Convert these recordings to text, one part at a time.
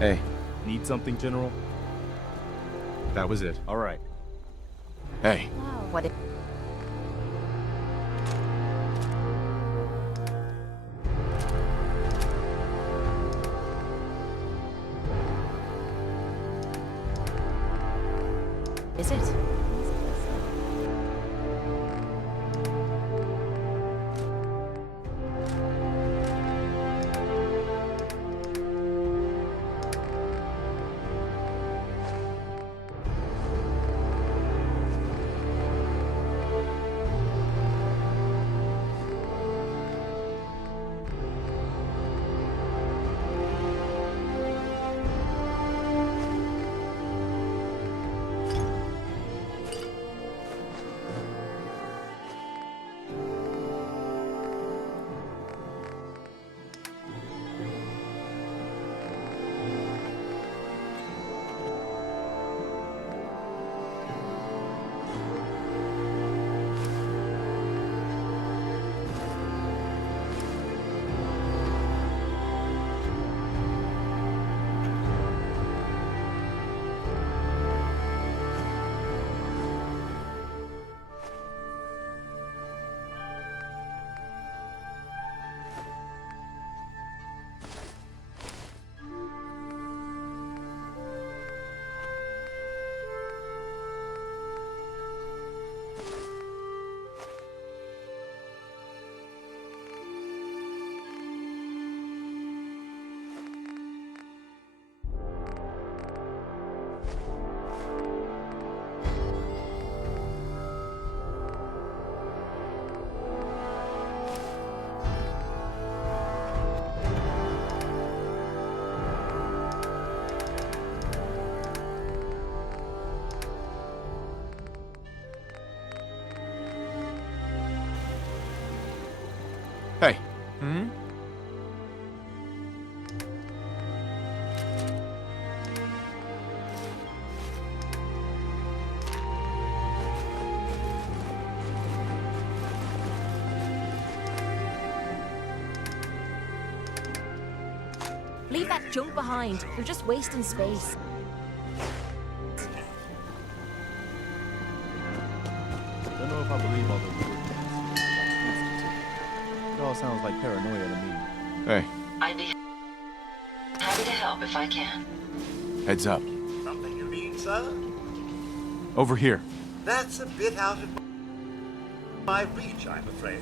Hey. Need something, General? That was it. All right. Hey. Wow, what is it? Hey. Hmm? Leave that junk behind. You're just wasting space. Don't know if I believe all those words. It all sounds like paranoia to me. Hey. I'd be happy to help if I can. Heads up. Something you need, sir? Over here. That's a bit out of my reach, I'm afraid.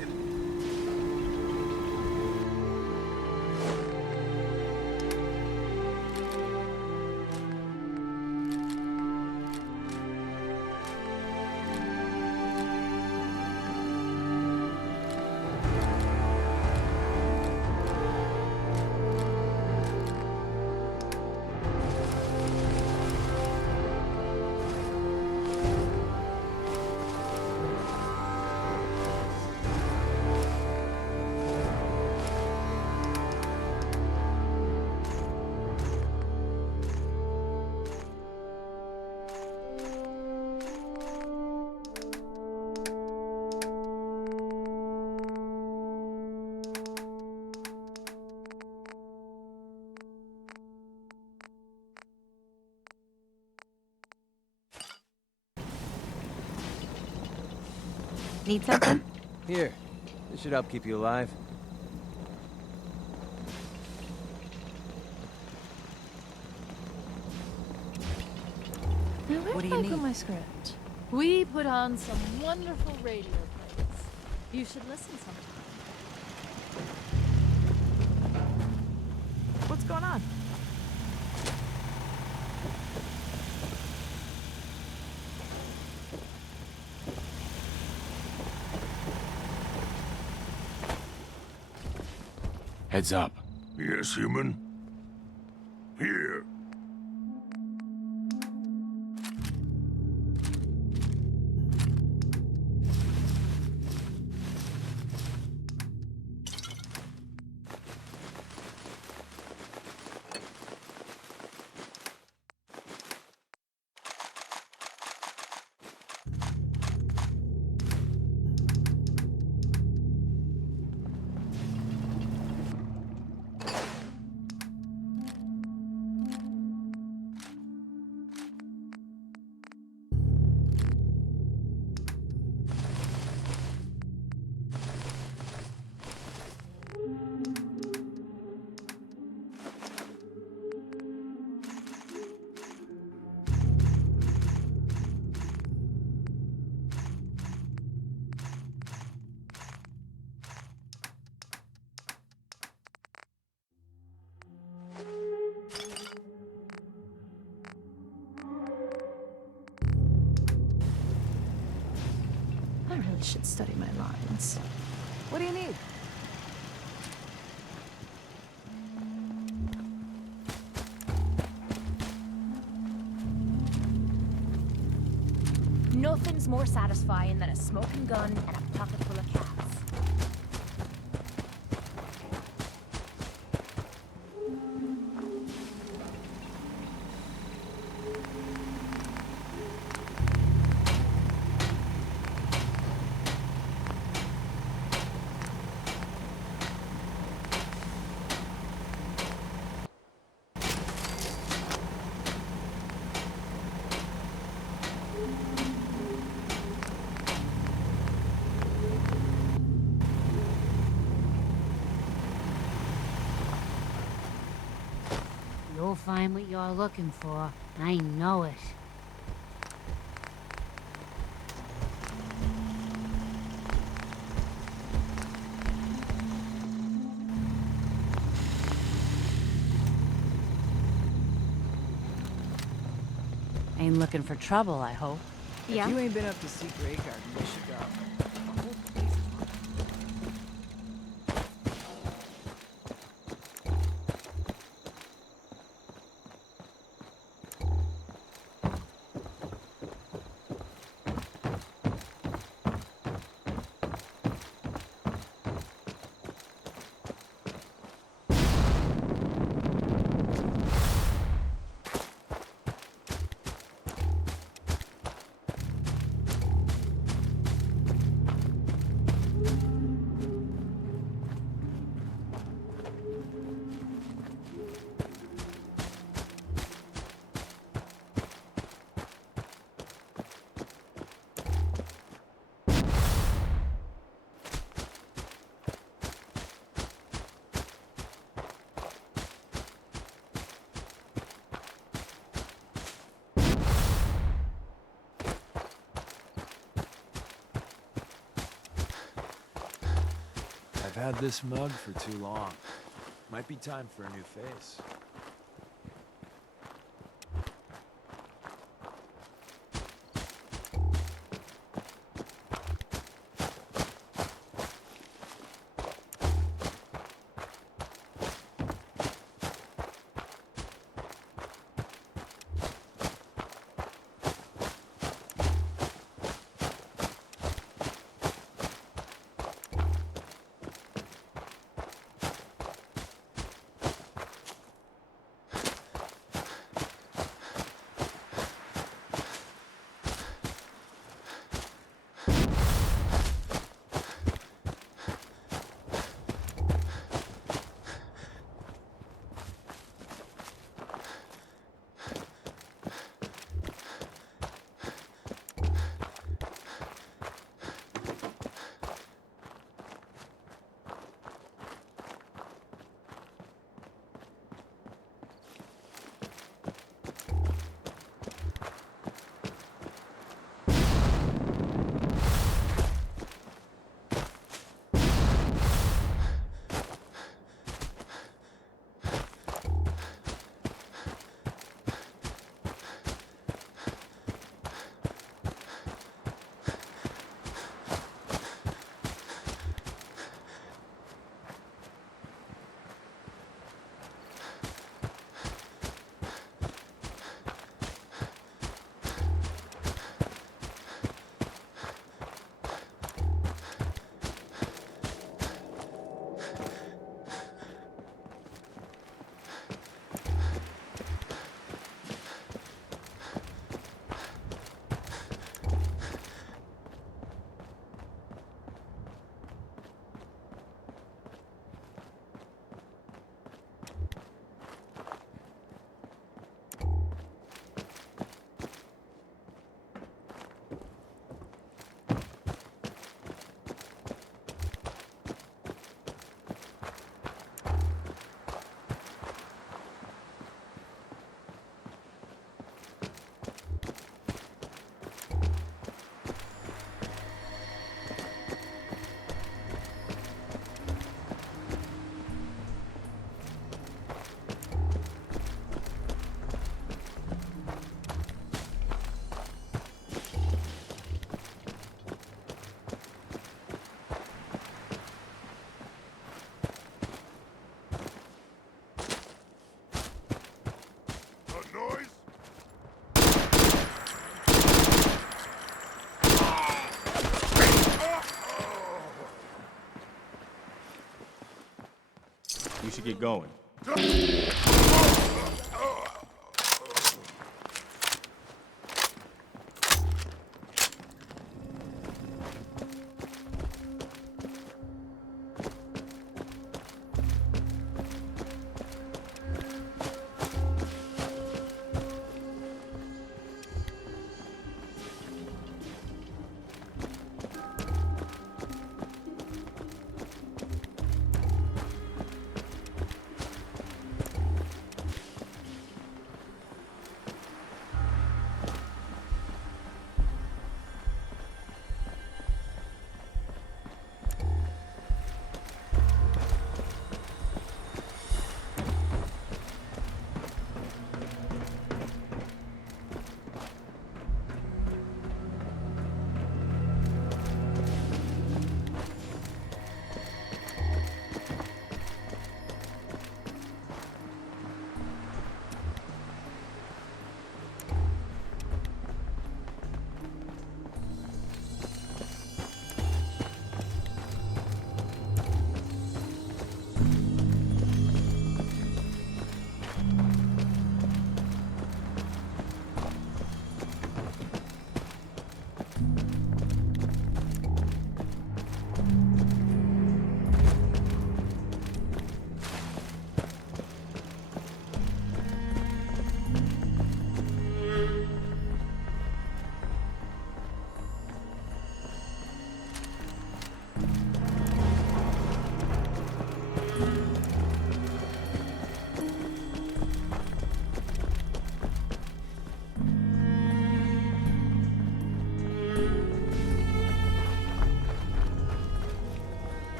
Need something? Here. This should help keep you alive. Now, where What do did you I put need? my script? We put on some wonderful radio plays. You should listen sometime. What's going on? Heads up. Yes, human? Here. really should study my lines. What do you need? Nothing's more satisfying than a smoking gun and a pocket full of cats. You'll find what you're looking for. I know it. Ain't looking for trouble, I hope. Yeah? If you ain't been up to see Grey Garden, you should go. The whole place is haunted. I've had this mug for too long. Might be time for a new face. should get going.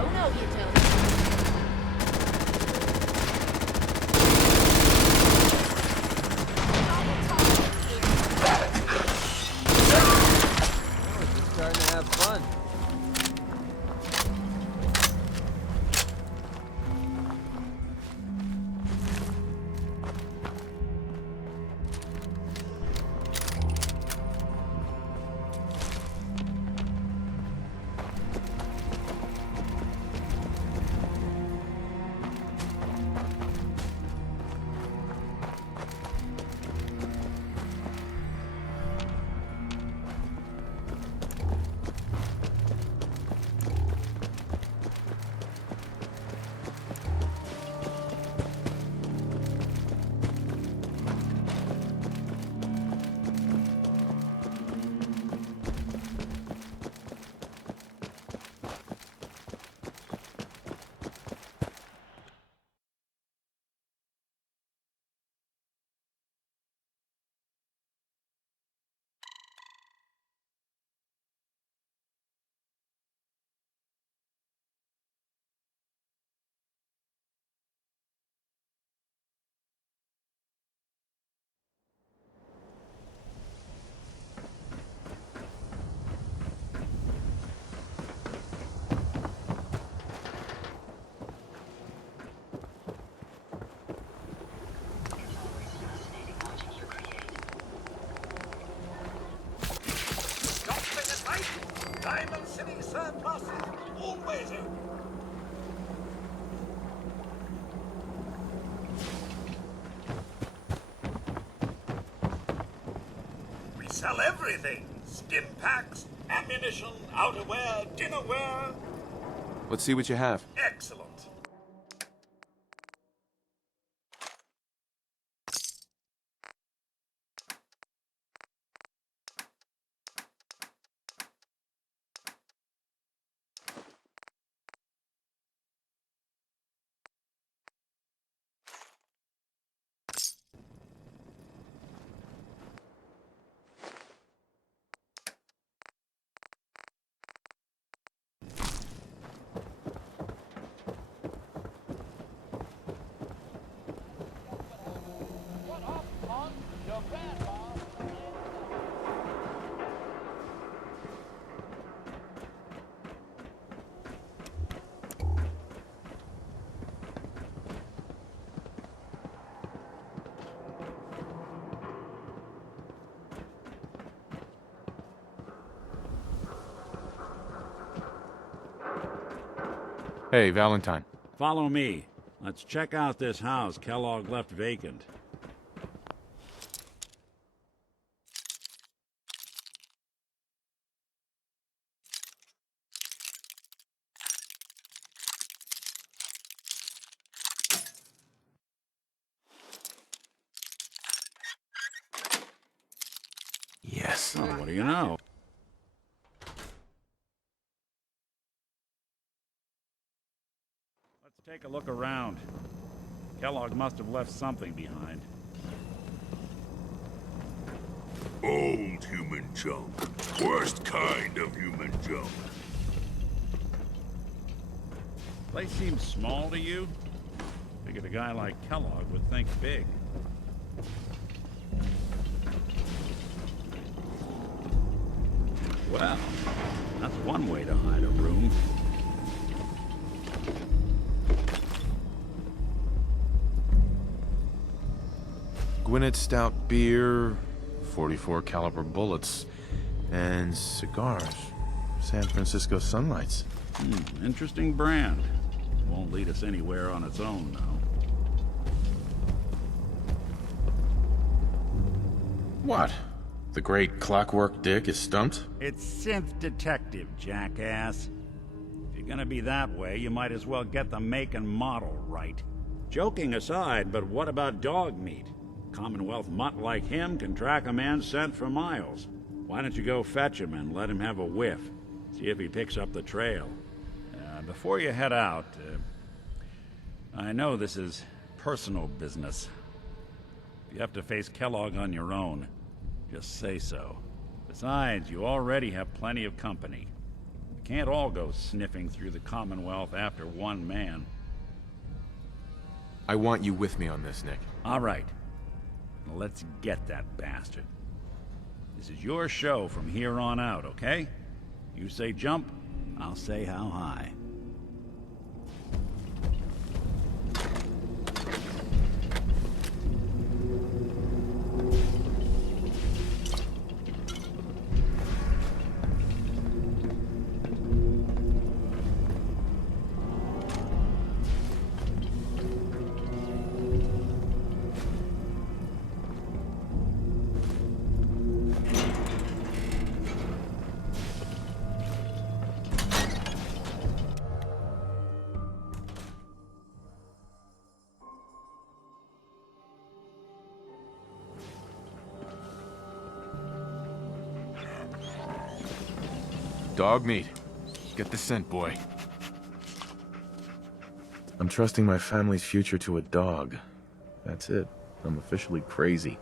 Oh no, you don't. Just starting to have fun. Diamond City surplus is always open. We sell everything. Stim packs, ammunition, outerwear, dinnerware. Let's see what you have. Excellent. Hey, Valentine. Follow me. Let's check out this house Kellogg left vacant. Yes. Well, what do you know? Let's take a look around. Kellogg must have left something behind. Old human junk. Worst kind of human junk. Place seems small to you? Figured a guy like Kellogg would think big. Well, that's one way to hide a room. Gwinnett Stout beer, 44 caliber bullets, and cigars. San Francisco Sunlights. Interesting brand. Won't lead us anywhere on its own, though. What? The great Clockwork Dick is stumped? It's Synth Detective, jackass. If you're gonna be that way, you might as well get the make and model right. Joking aside, but what about dog meat? Commonwealth mutt like him can track a man's scent for miles. Why don't you go fetch him and let him have a whiff? See if he picks up the trail. Before you head out, I know this is personal business. If you have to face Kellogg on your own, just say so. Besides, you already have plenty of company. You can't all go sniffing through the Commonwealth after one man. I want you with me on this, Nick. All right. Let's get that bastard. This is your show from here on out, okay? You say jump, I'll say how high. Dog meat. Get the scent, boy. I'm trusting my family's future to a dog. That's it. I'm officially crazy.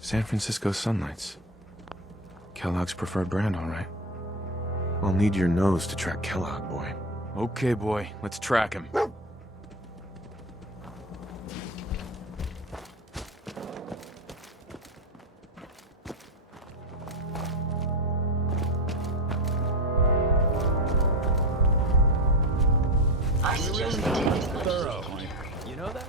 San Francisco Sunlights. Kellogg's preferred brand, all right. I'll need your nose to track Kellogg, boy. Okay, boy, let's track him. I suggest we take as much as we can. You know that?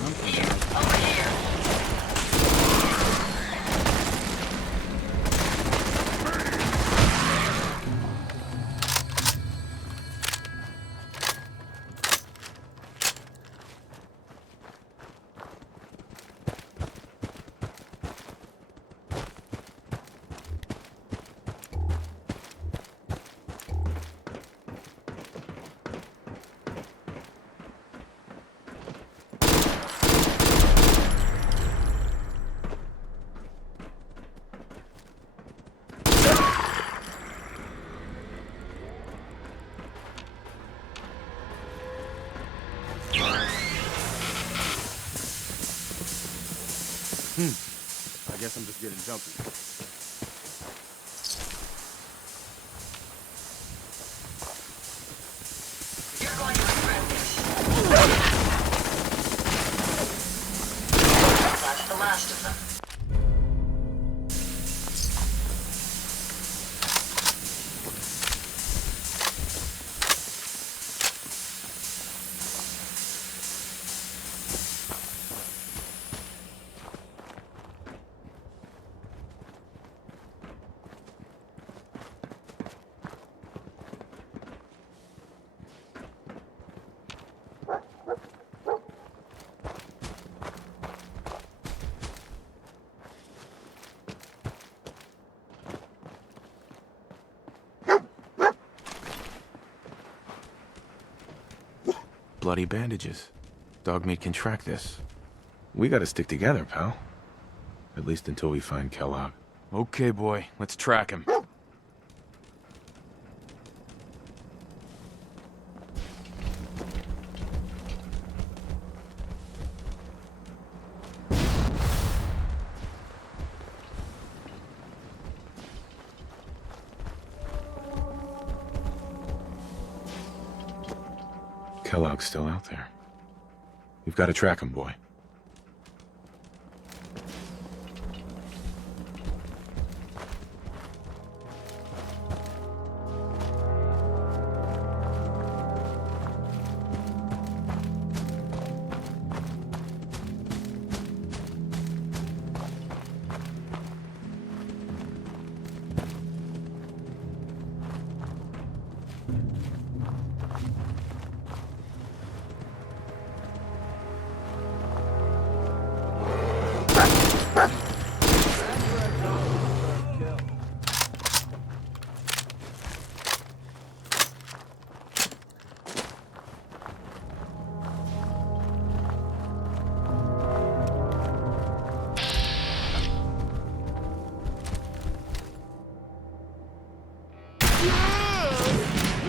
Over here. I guess I'm just getting jumpy. You're going to regret this. That's the last of them. Bloody bandages. Dogmeat can track this. We gotta stick together, pal. At least until we find Kellogg. Okay, boy, let's track him. Kellogg's still out there. We've got to track him, boy.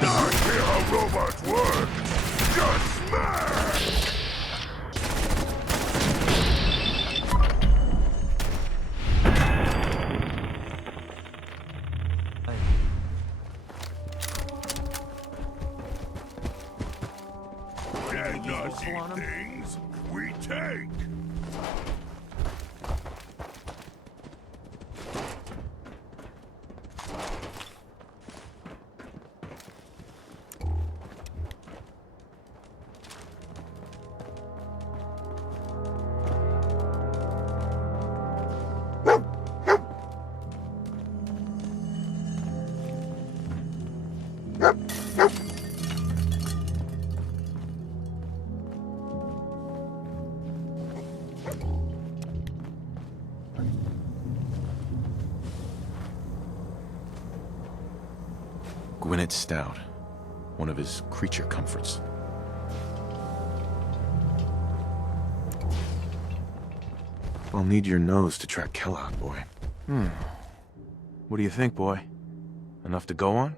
Not hear how robots work! Just smash! Dead Nazi things we take! Gwyneth Stout. One of his creature comforts. I'll need your nose to track Kellogg, boy. What do you think, boy? Enough to go on?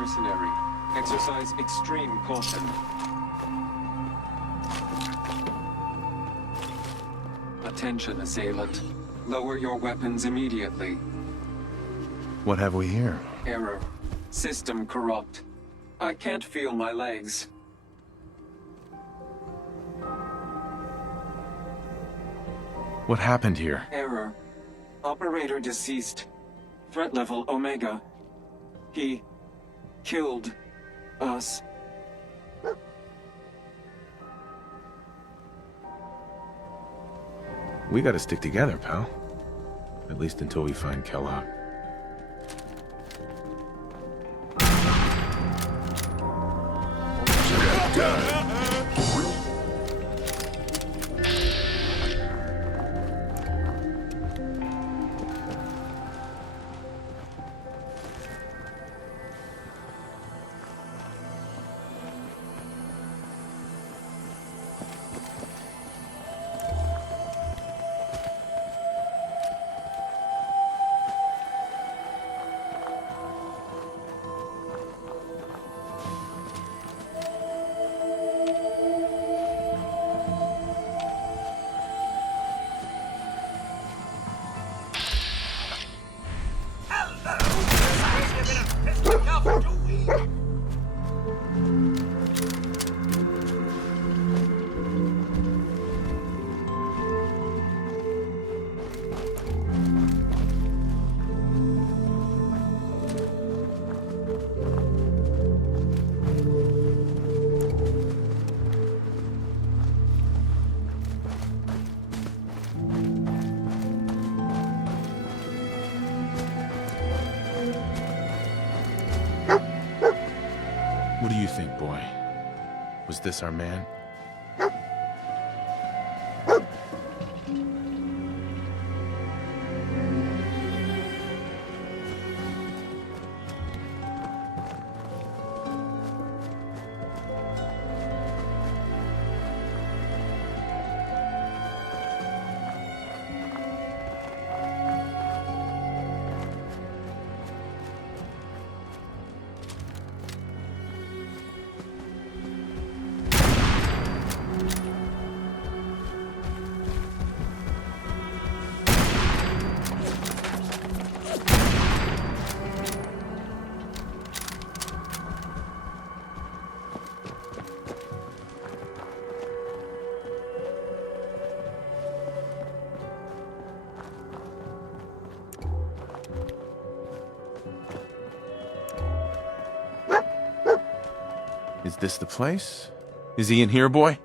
mercenary. Exercise extreme caution. Attention, assailant. Lower your weapons immediately. What have we here? Error. System corrupt. I can't feel my legs. What happened here? Error. Operator deceased. Threat level Omega. He killed us. We gotta stick together, pal. At least until we find Kellogg. What do you think, boy? Was this our man? Is this the place? Is he in here, boy?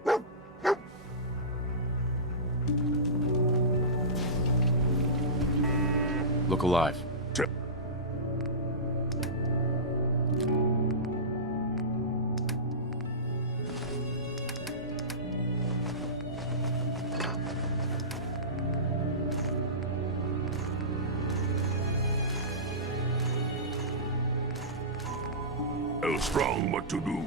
Look alive. Tell Strong what to do.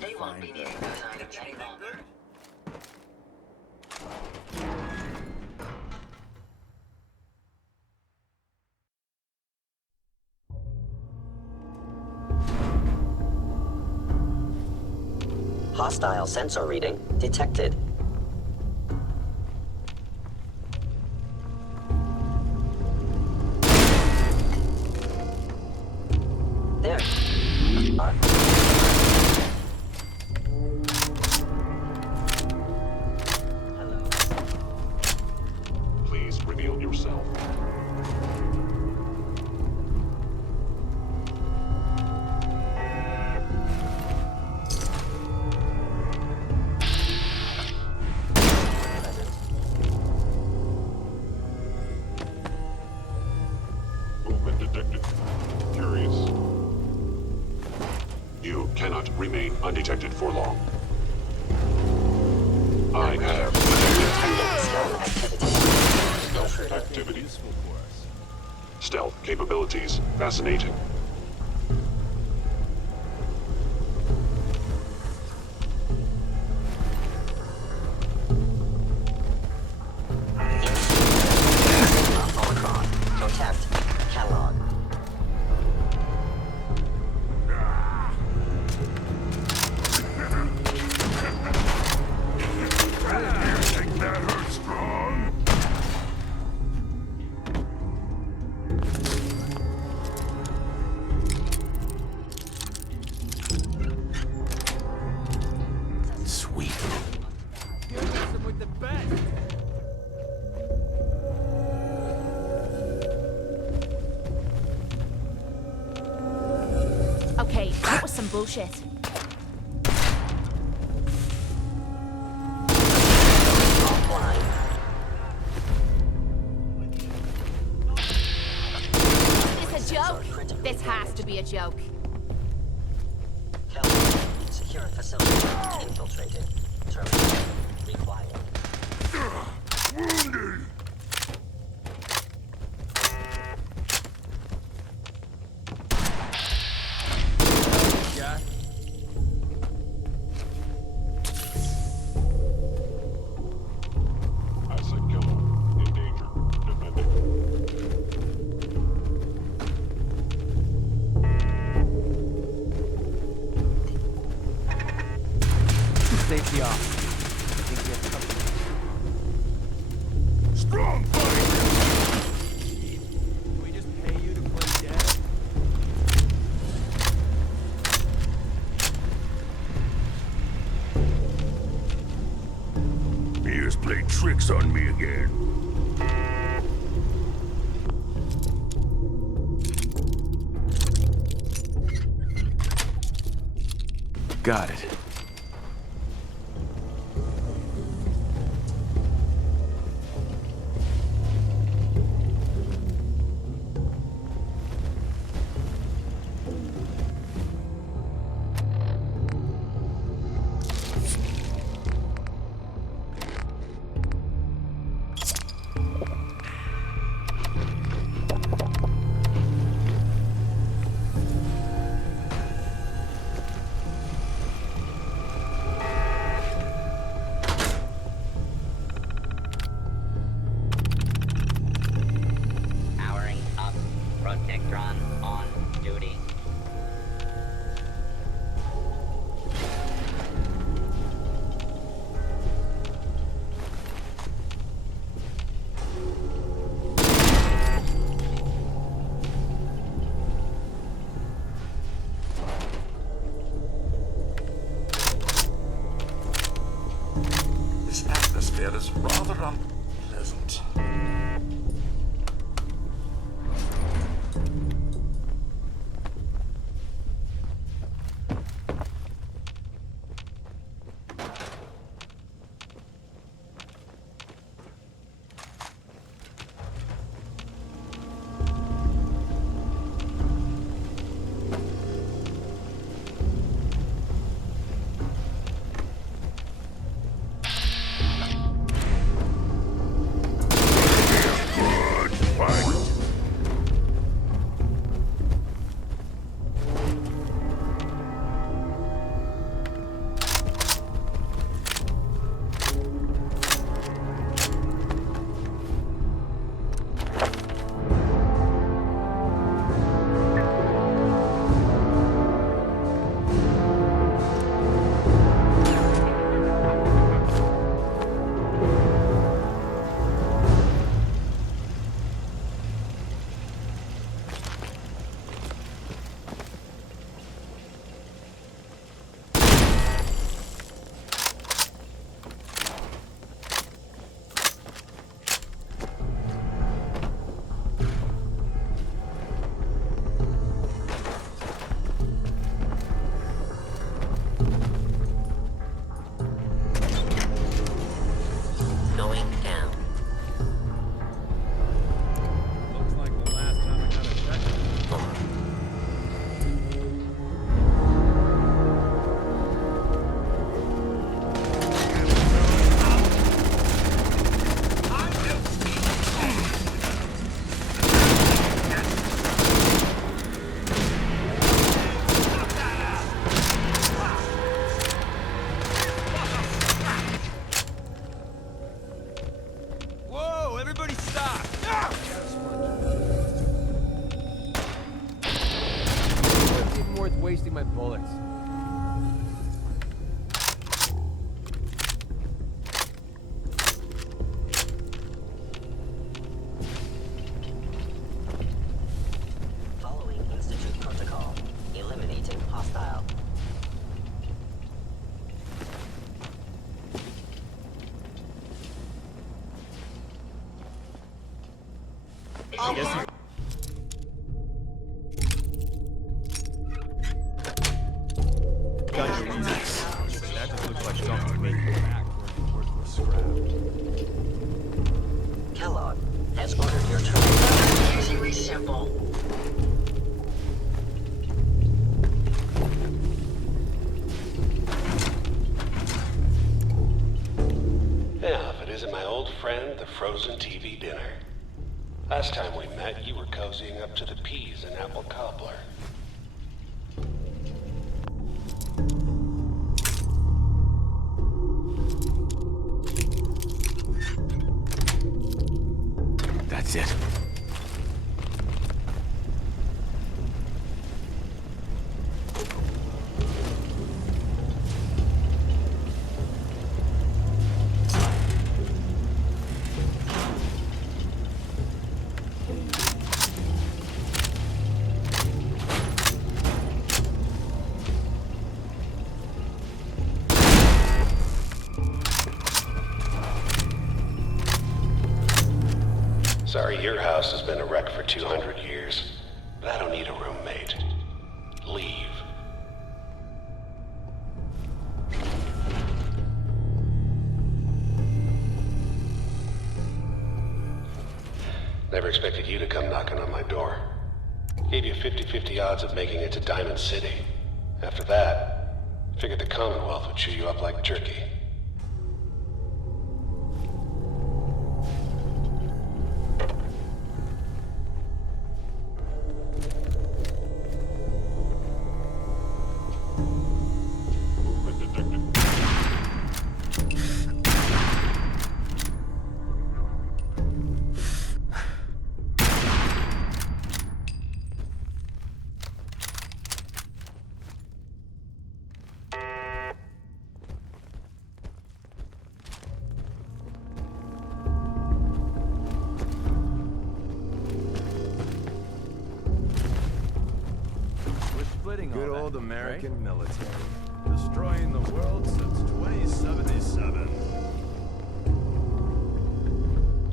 They won't be needing those items any longer. Hostile sensor reading detected. There. Hello. Please reveal yourself. remain undetected for long. I have stealth activity. Stealth capabilities fascinating. Omicron. Protect. Catalog. Think that hurts strong? Sweet. With the best. Okay, that was some bullshit. Offline. Is this a joke? This has to be a joke. Catalog. Secure facility. Infiltrated. Terminated. Required. Wounded! Yeah. Asset killer. In danger. Defending. Safety off. I think we have company. Strong fight! Can we just pay you to play dead? He has played tricks on me again. Got it. Powering up. Protectron on duty. This atmosphere is rather unpleasant. bullets. Following Institute protocol. Eliminating hostile. Nice. That just looks like junk to me. Kellogg has ordered your train. Easy resample. Yeah, if it isn't my old friend, the frozen TV dinner. Last time we met, you were cozying up to the peas and apple cobbler. That's it. Sorry, your house has been a wreck for 200 years, but I don't need a roommate. Leave. Never expected you to come knocking on my door. Gave you 50-50 odds of making it to Diamond City. After that, figured the Commonwealth would chew you up like jerky. Good old American military. Destroying the world since 2077.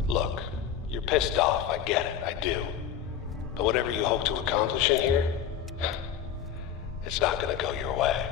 Look, you're pissed off, I get it, I do. But whatever you hope to accomplish in here, it's not gonna go your way.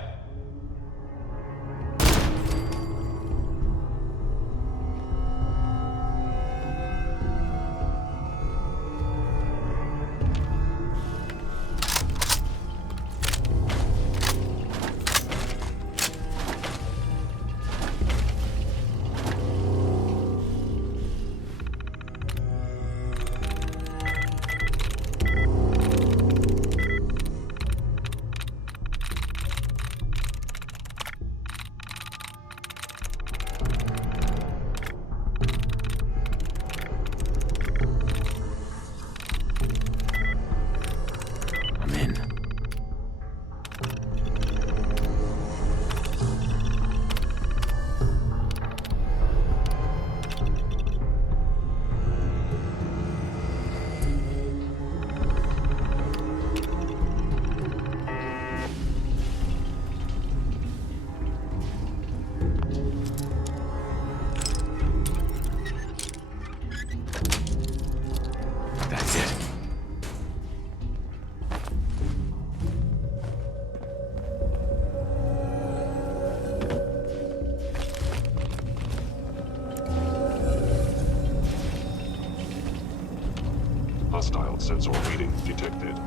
Hostile sensor reading detected.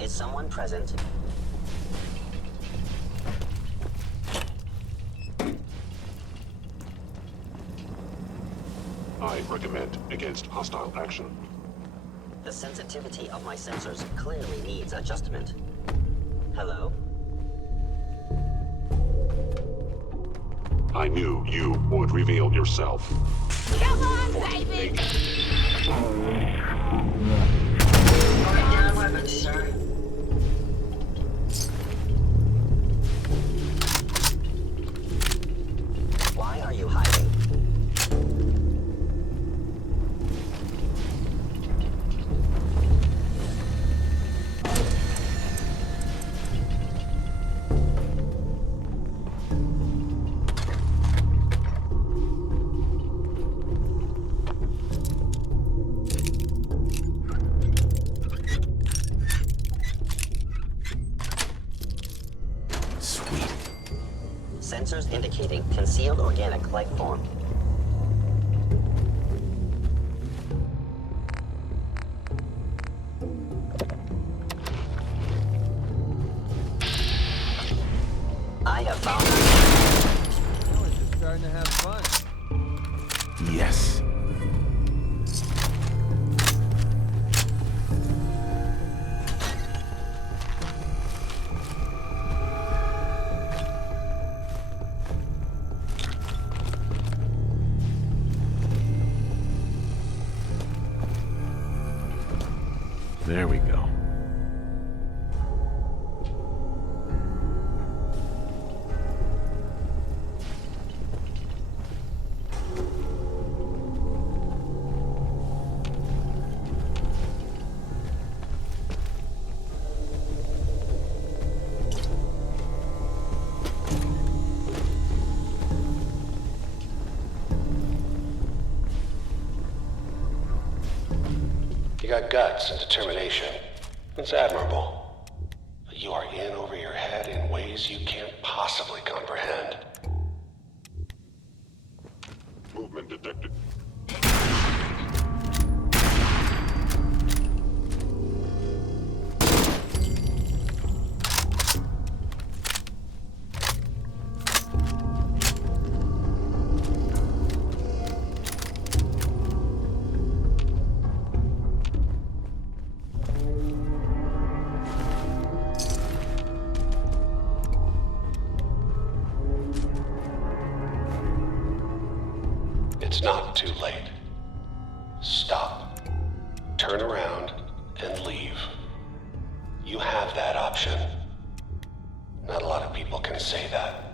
Is someone present? I recommend against hostile action. The sensitivity of my sensors clearly needs adjustment. Hello? I knew you would reveal yourself. Come on, baby! Put down weapons, sir. Why are you hiding? Sweet. Sensors indicating concealed organic life form. I have found. Now we're just starting to have fun. Yes. There we go. You got guts and determination. It's admirable. But you are in over your head in ways you can't possibly comprehend. Movement detected. It's not too late. Stop. Turn around and leave. You have that option. Not a lot of people can say that.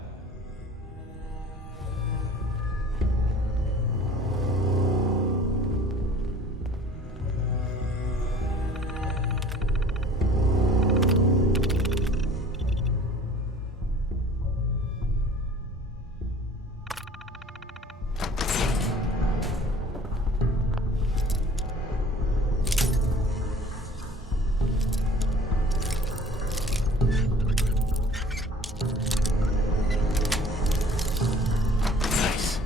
Nice.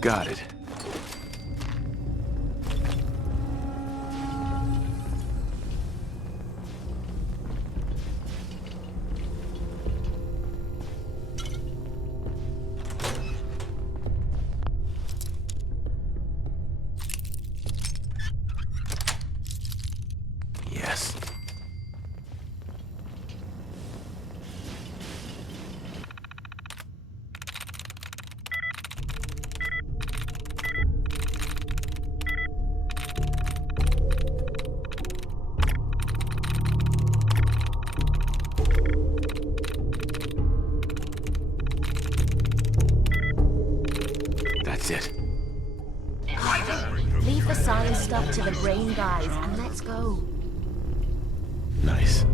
Got it. Yes. That's it. Leave the science stuff to the brain guys and let's go. Nice.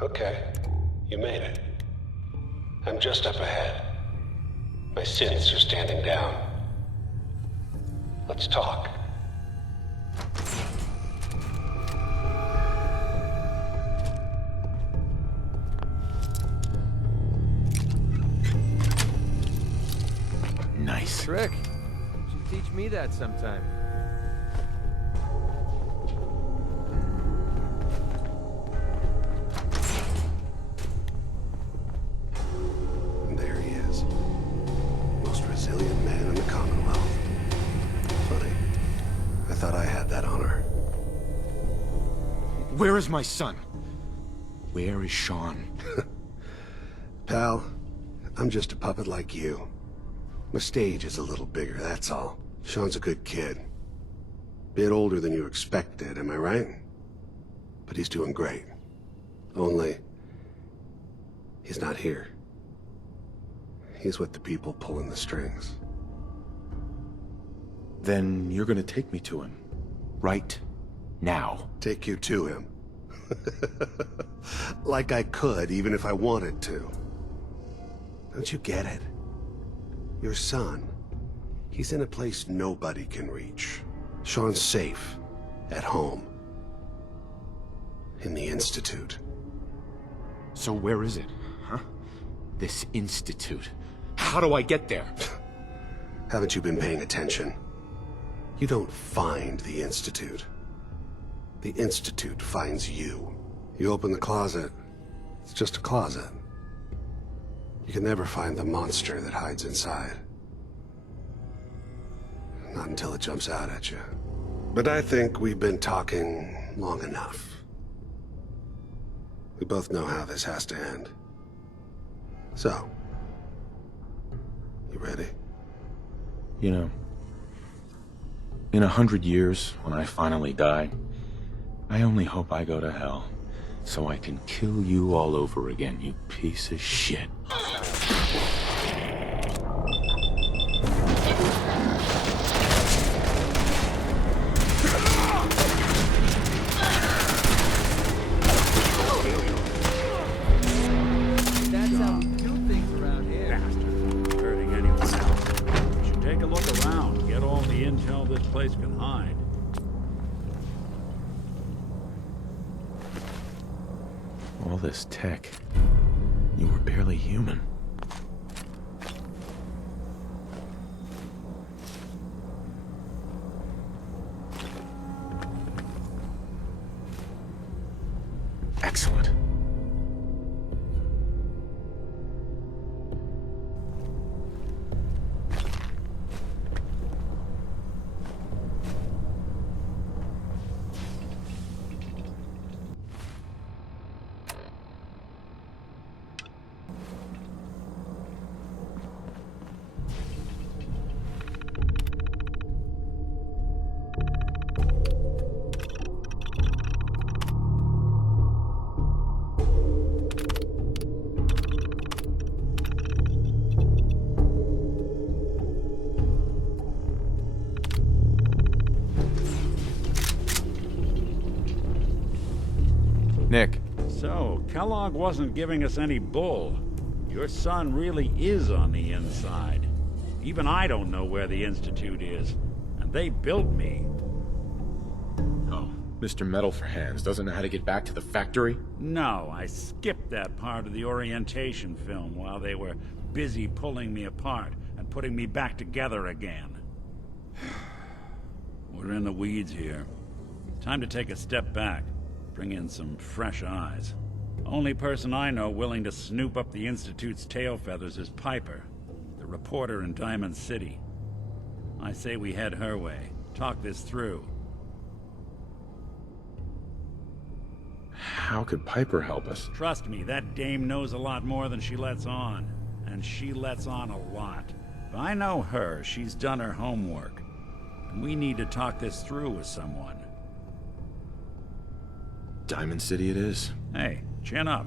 Okay, you made it. I'm just up ahead. My synths are standing down. Let's talk. Nice. Trick. You should teach me that sometime. And there he is. Most resilient man in the Commonwealth. Funny. I thought I had that honor. Where is my son? Where is Sean? Pal, I'm just a puppet like you. My stage is a little bigger, that's all. Sean's a good kid. Bit older than you expected, am I right? But he's doing great. Only, he's not here. He's with the people pulling the strings. Then you're gonna take me to him. Right now. Take you to him. Like I could, even if I wanted to. Don't you get it? Your son, he's in a place nobody can reach. Sean's safe, at home. In the Institute. So where is it, huh? This institute. How do I get there? Haven't you been paying attention? You don't find the Institute. The Institute finds you. You open the closet, it's just a closet. You can never find the monster that hides inside. Not until it jumps out at you. But I think we've been talking long enough. We both know how this has to end. So, you ready? You know, in 100 years, when I finally die, I only hope I go to hell, so I can kill you all over again, you piece of shit. That's how we do things around here. Bastard. Hurting anyone else. We should take a look around, get all the intel this place can hide. All this tech. You were barely human. Excellent. Nick. So, Kellogg wasn't giving us any bull. Your son really is on the inside. Even I don't know where the Institute is. And they built me. Oh, Mr. Metal for Hands doesn't know how to get back to the factory? No, I skipped that part of the orientation film while they were busy pulling me apart and putting me back together again. We're in the weeds here. Time to take a step back. Bring in some fresh eyes. Only person I know willing to snoop up the Institute's tail feathers is Piper, the reporter in Diamond City. I say we head her way. Talk this through. How could Piper help us? Trust me, that dame knows a lot more than she lets on. And she lets on a lot. If I know her, she's done her homework. And we need to talk this through with someone. Diamond City it is. Hey, chin up.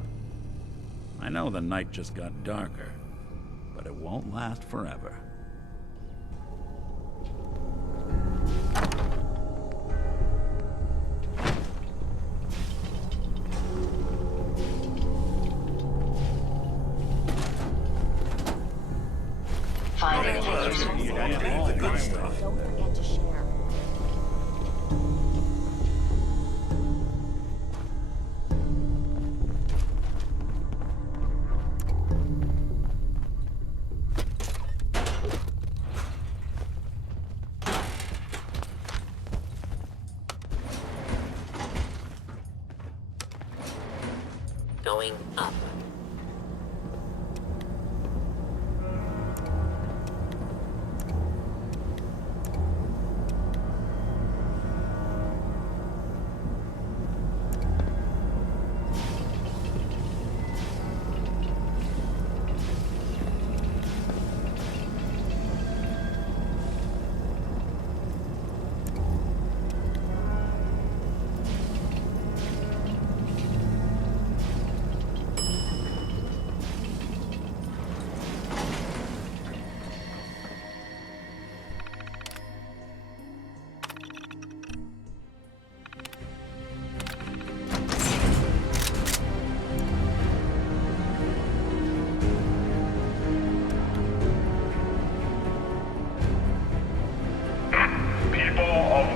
I know the night just got darker, but it won't last forever. Don't forget to share. Going up.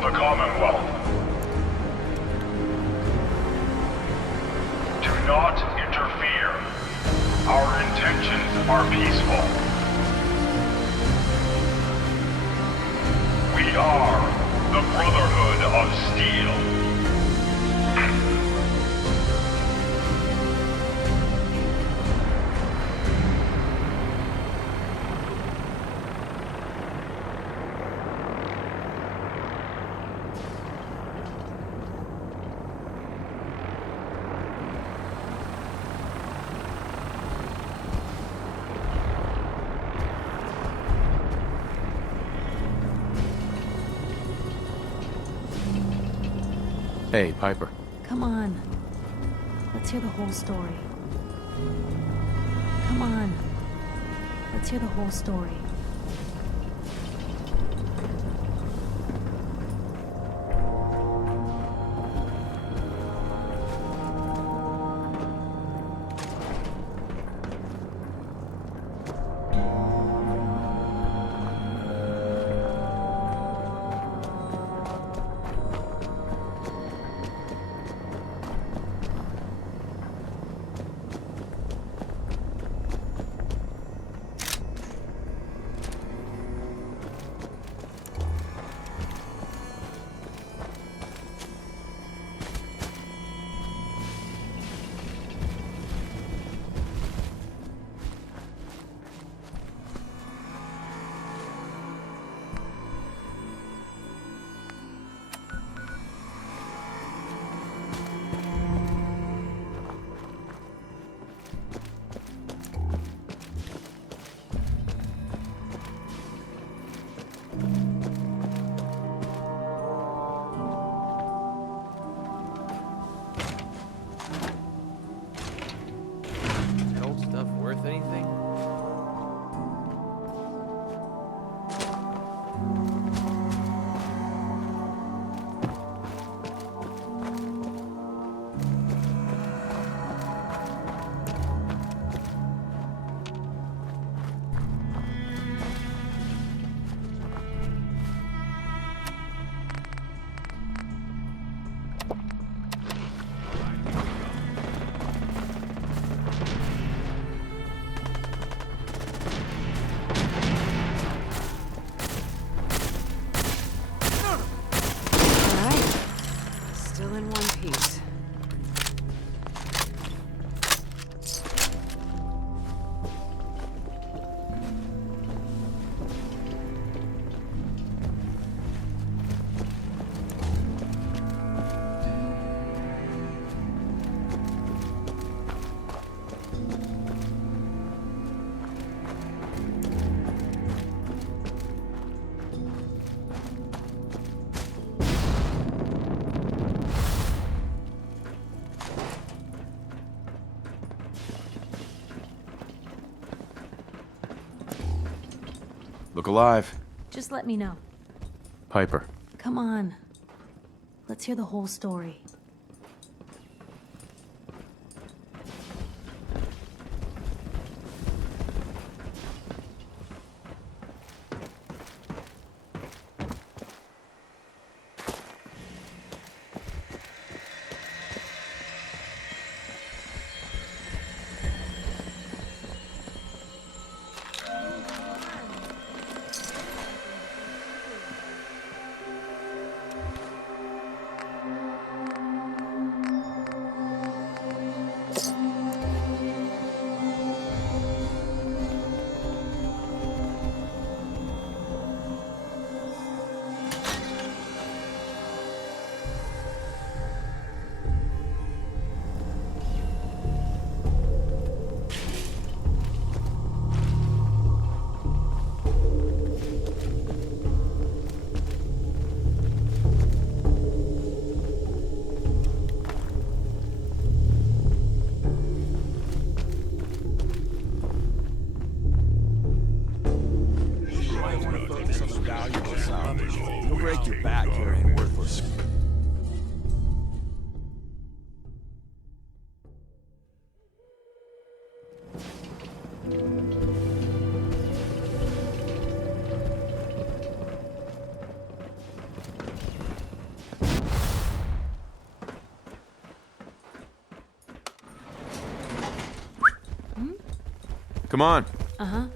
The Commonwealth. Do not interfere. Our intentions are peaceful. We are the Brotherhood of Steel. Hey, Piper. Come on. Let's hear the whole story. Come on. Let's hear the whole story. Anything? Look alive. Just let me know. Piper. Come on. Let's hear the whole story. Come on. Uh-huh.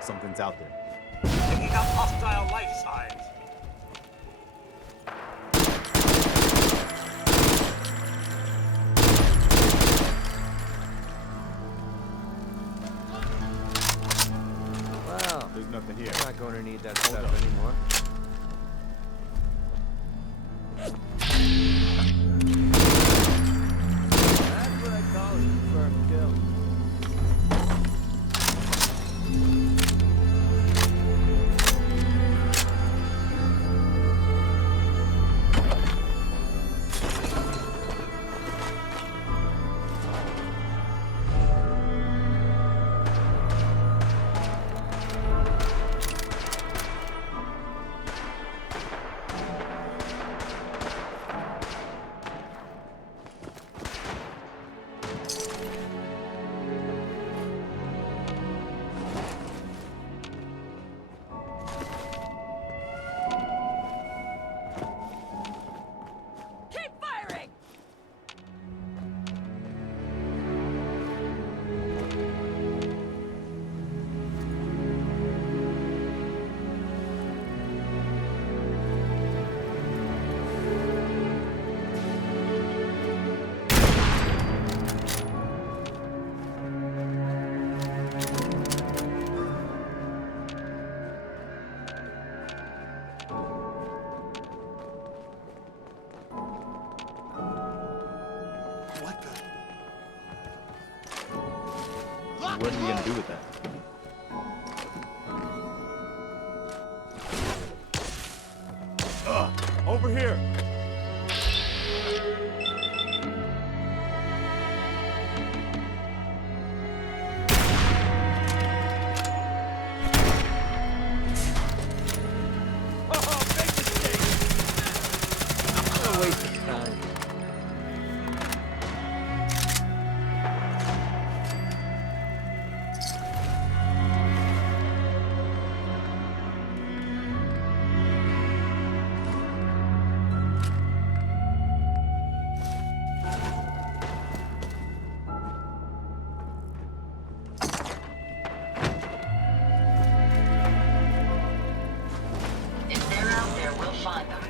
Something's out there. Picking up hostile life signs. Well, There's nothing here. I'm not going to need that stuff anymore. That's what I call a confirmed kill. What are you gonna do with that? Over here! If they're out there, we'll find them.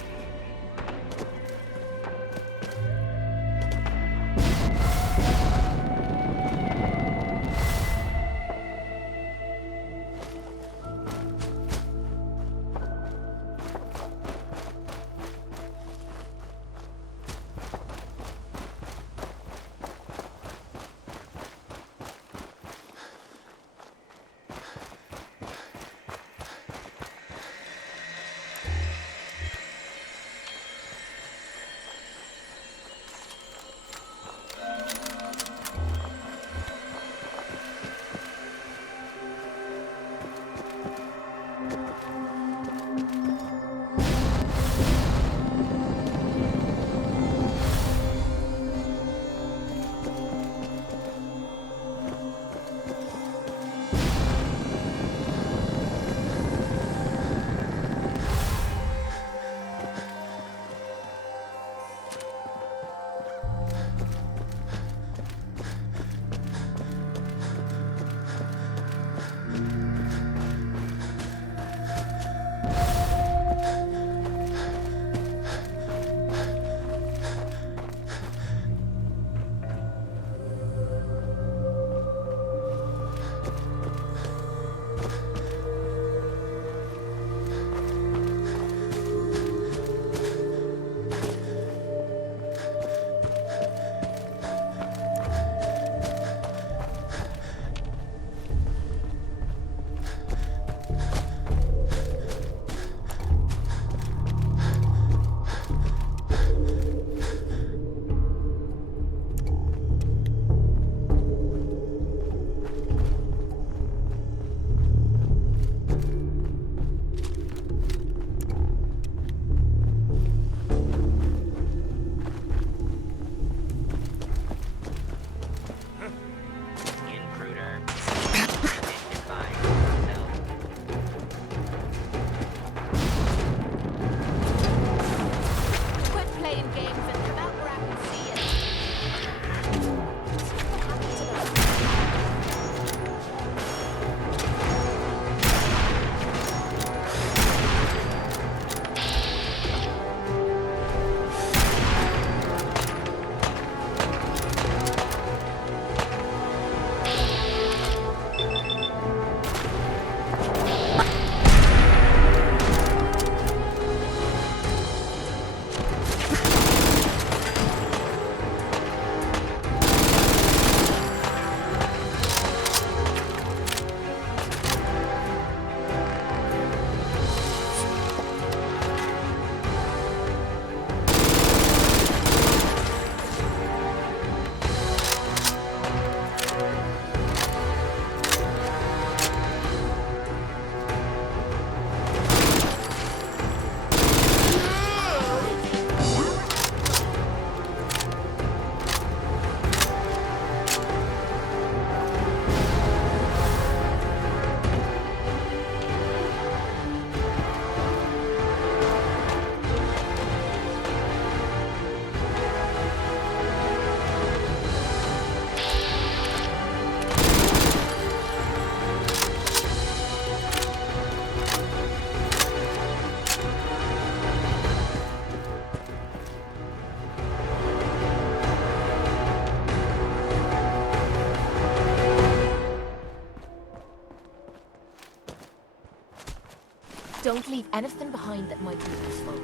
Don't leave anything behind that might be useful.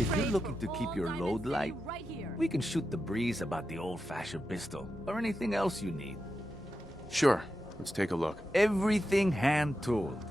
If you're looking to keep your load light, we can shoot the breeze about the old-fashioned pistol, or anything else you need. Sure. Let's take a look. Everything hand-tooled.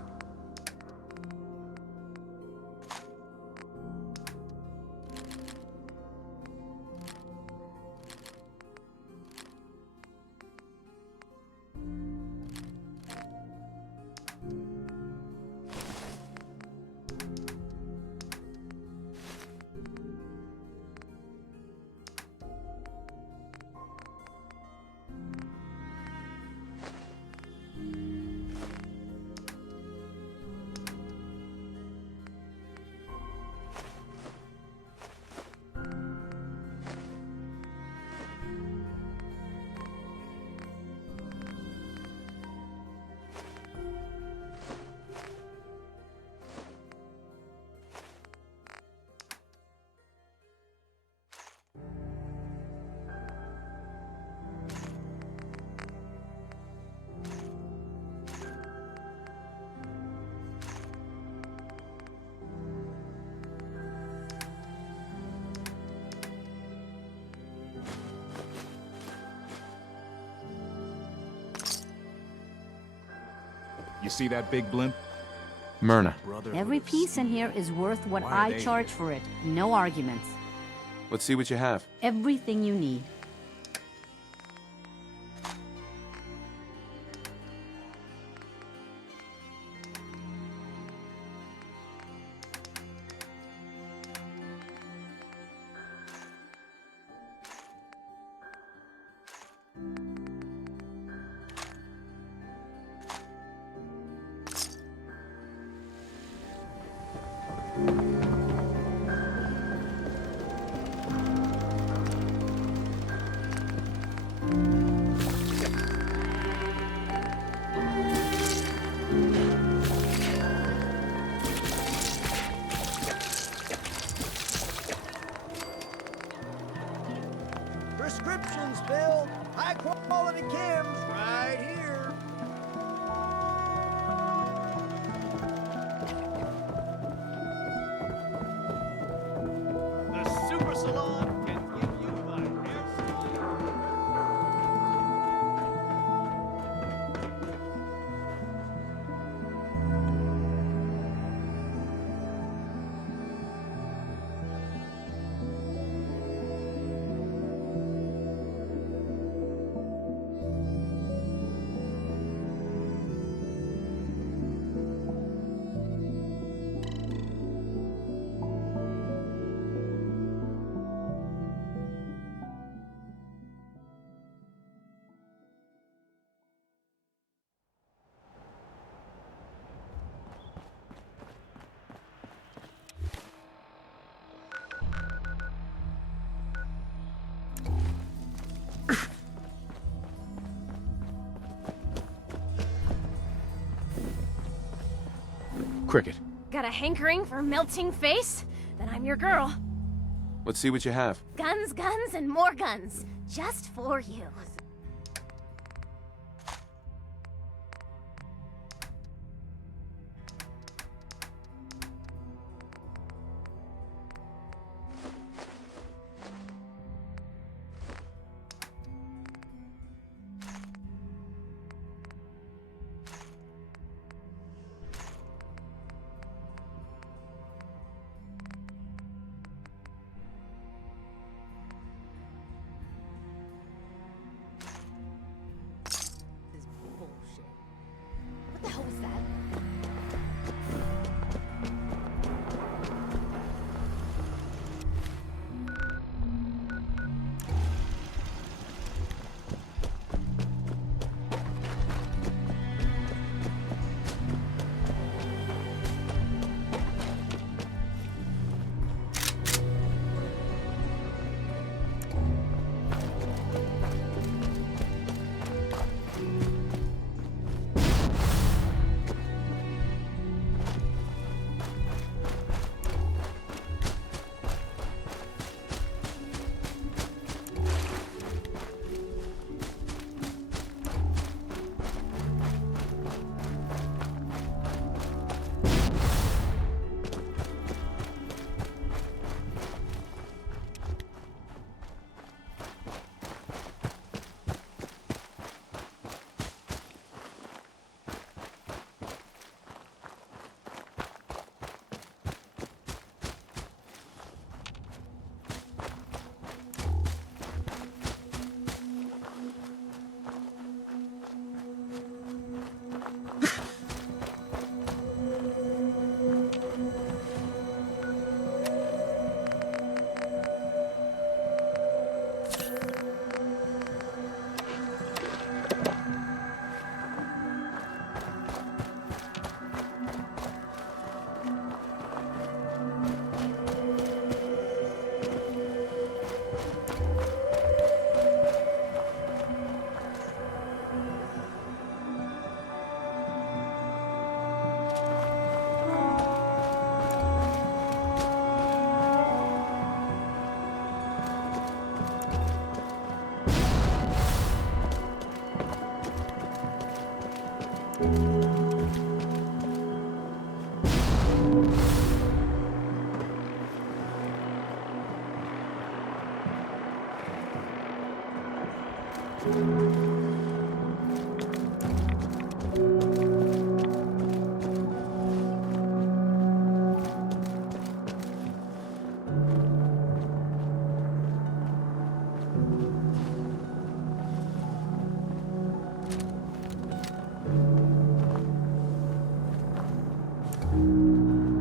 You see that big blimp? Myrna. Every piece in here is worth what I charge for it. No arguments. Let's see what you have. Everything you need. Prescriptions filled. High quality chems right here. The Super Salon can give you the hairstyle. Cricket. Got a hankering for melting face? Then I'm your girl. Let's see what you have. Guns, guns, and more guns. Just for you.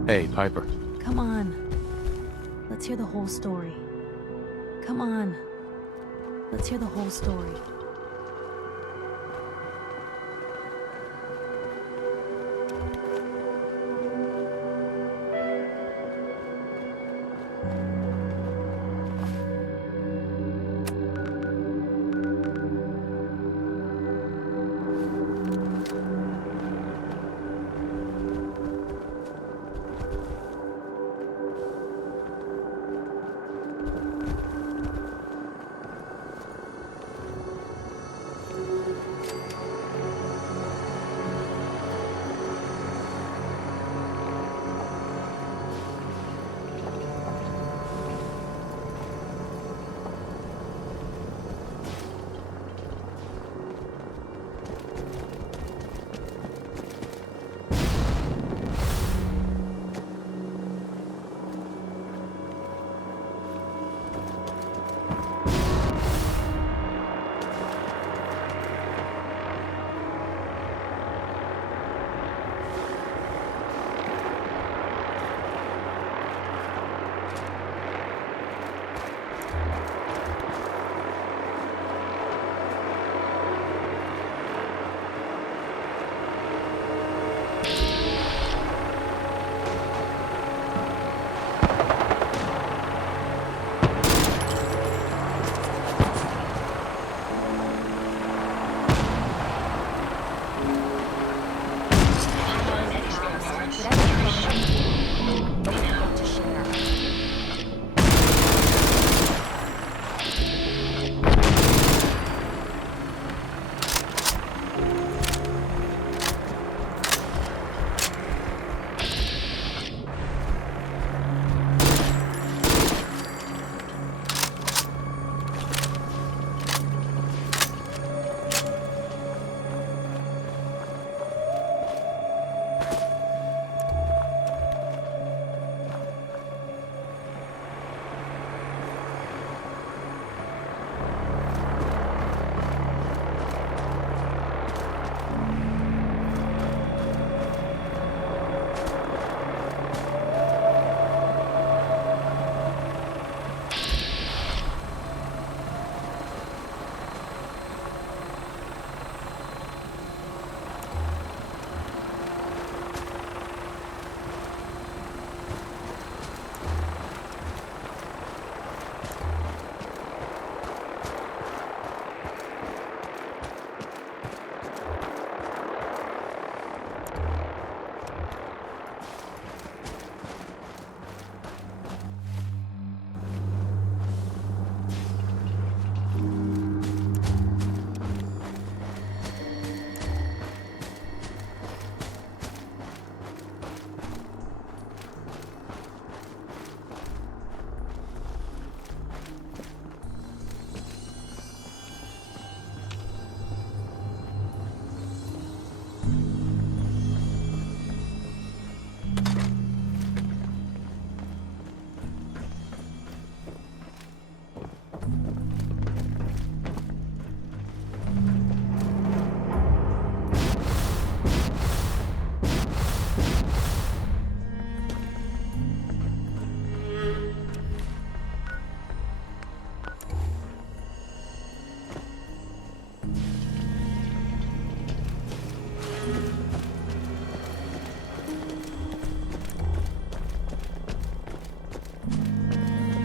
Hey, Piper. Come on. Let's hear the whole story. Come on. Let's hear the whole story.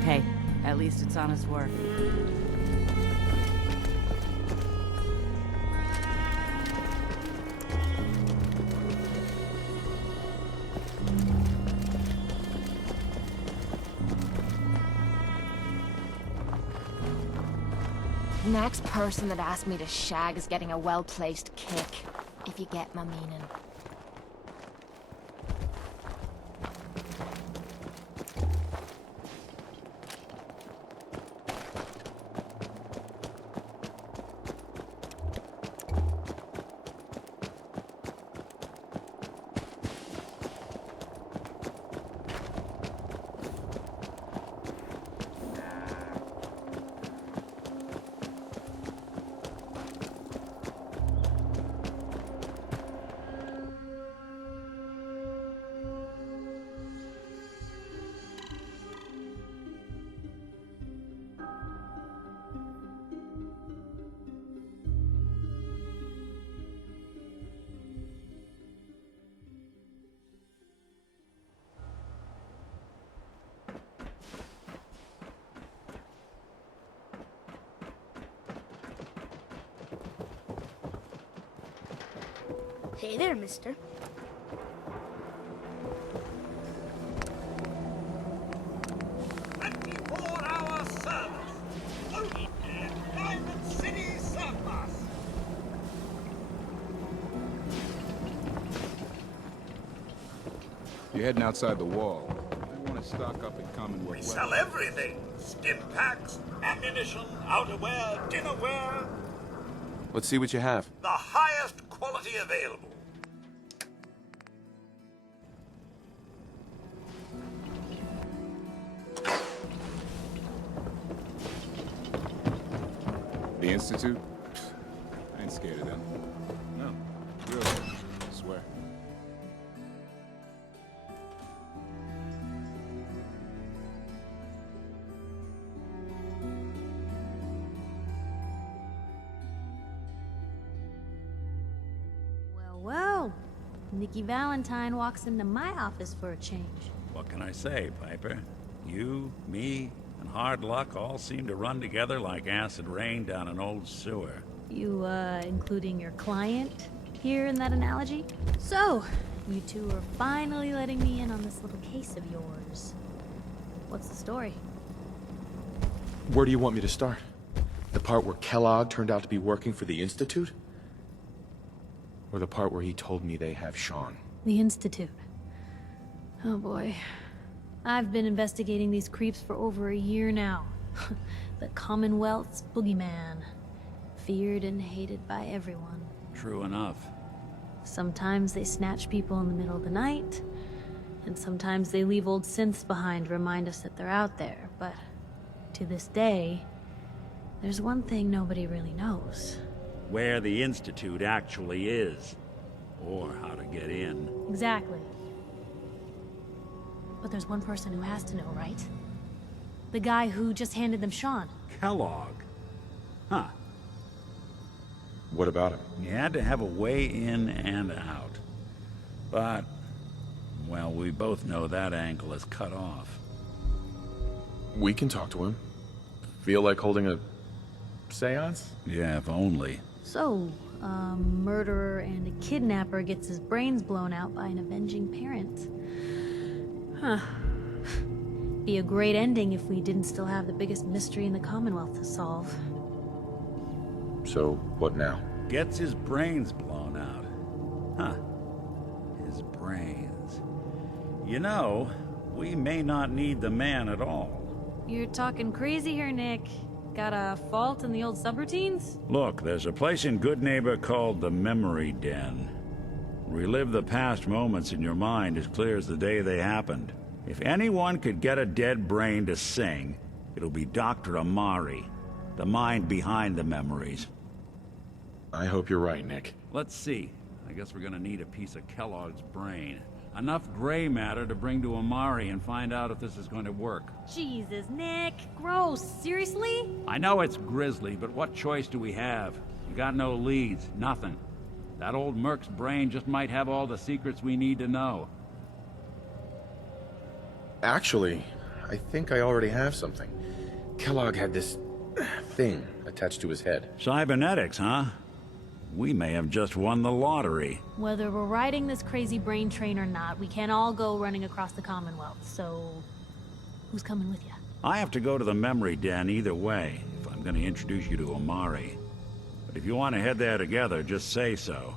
Hey, at least it's honest work. The next person that asks me to shag is getting a well-placed kick, if you get my meaning. Hey there, mister. You're heading outside the wall. I want to stock up at Commonwealth. We sell everything. Stim packs, ammunition, outerwear, dinnerware. Let's see what you have. The highest quality available. The Institute? I ain't scared of them. No, really, I swear. Well, Nikki Valentine walks into my office for a change. What can I say, Piper? You, me, and hard luck all seem to run together like acid rain down an old sewer. You, including your client here in that analogy? So, you two are finally letting me in on this little case of yours. What's the story? Where do you want me to start? The part where Kellogg turned out to be working for the Institute? Or the part where he told me they have Sean? The Institute. Oh boy. I've been investigating these creeps for over a year now. The Commonwealth's boogeyman. Feared and hated by everyone. True enough. Sometimes they snatch people in the middle of the night, and sometimes they leave old synths behind to remind us that they're out there, but to this day, there's one thing nobody really knows. Where the Institute actually is. Or how to get in. Exactly. But there's one person who has to know, right? The guy who just handed them Sean. Kellogg. Huh. What about him? He had to have a way in and out. But, well, we both know that angle is cut off. We can talk to him. Feel like holding a seance? Yeah, if only. So, a murderer and a kidnapper gets his brains blown out by an avenging parent. Huh. Be a great ending if we didn't still have the biggest mystery in the Commonwealth to solve. So, what now? Gets his brains blown out. Huh. His brains. You know, we may not need the man at all. You're talking crazy here, Nick. Got a fault in the old subroutines? Look, there's a place in Good Neighbor called the Memory Den. Relive the past moments in your mind as clear as the day they happened. If anyone could get a dead brain to sing, it'll be Dr. Amari, the mind behind the memories. I hope you're right, Nick. Let's see. I guess we're gonna need a piece of Kellogg's brain. Enough gray matter to bring to Amari and find out if this is going to work. Jesus, Nick. Gross. Seriously? I know it's grisly, but what choice do we have? We got no leads, nothing. That old Merc's brain just might have all the secrets we need to know. Actually, I think I already have something. Kellogg had this thing attached to his head. Cybernetics, huh? We may have just won the lottery. Whether we're riding this crazy brain train or not, we can't all go running across the Commonwealth, so... who's coming with you? I have to go to the Memory Den either way, if I'm gonna introduce you to Amari. But if you want to head there together, just say so.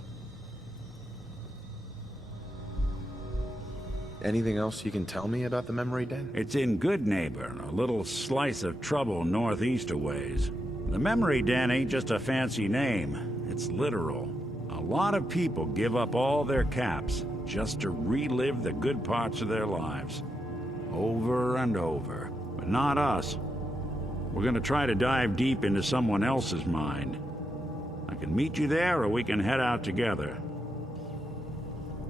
Anything else you can tell me about the Memory Den? It's in Good Neighbor, a little slice of trouble northeast a ways. The Memory Den ain't just a fancy name. It's literal. A lot of people give up all their caps just to relive the good parts of their lives. Over and over. But not us. We're gonna try to dive deep into someone else's mind. I can meet you there, or we can head out together.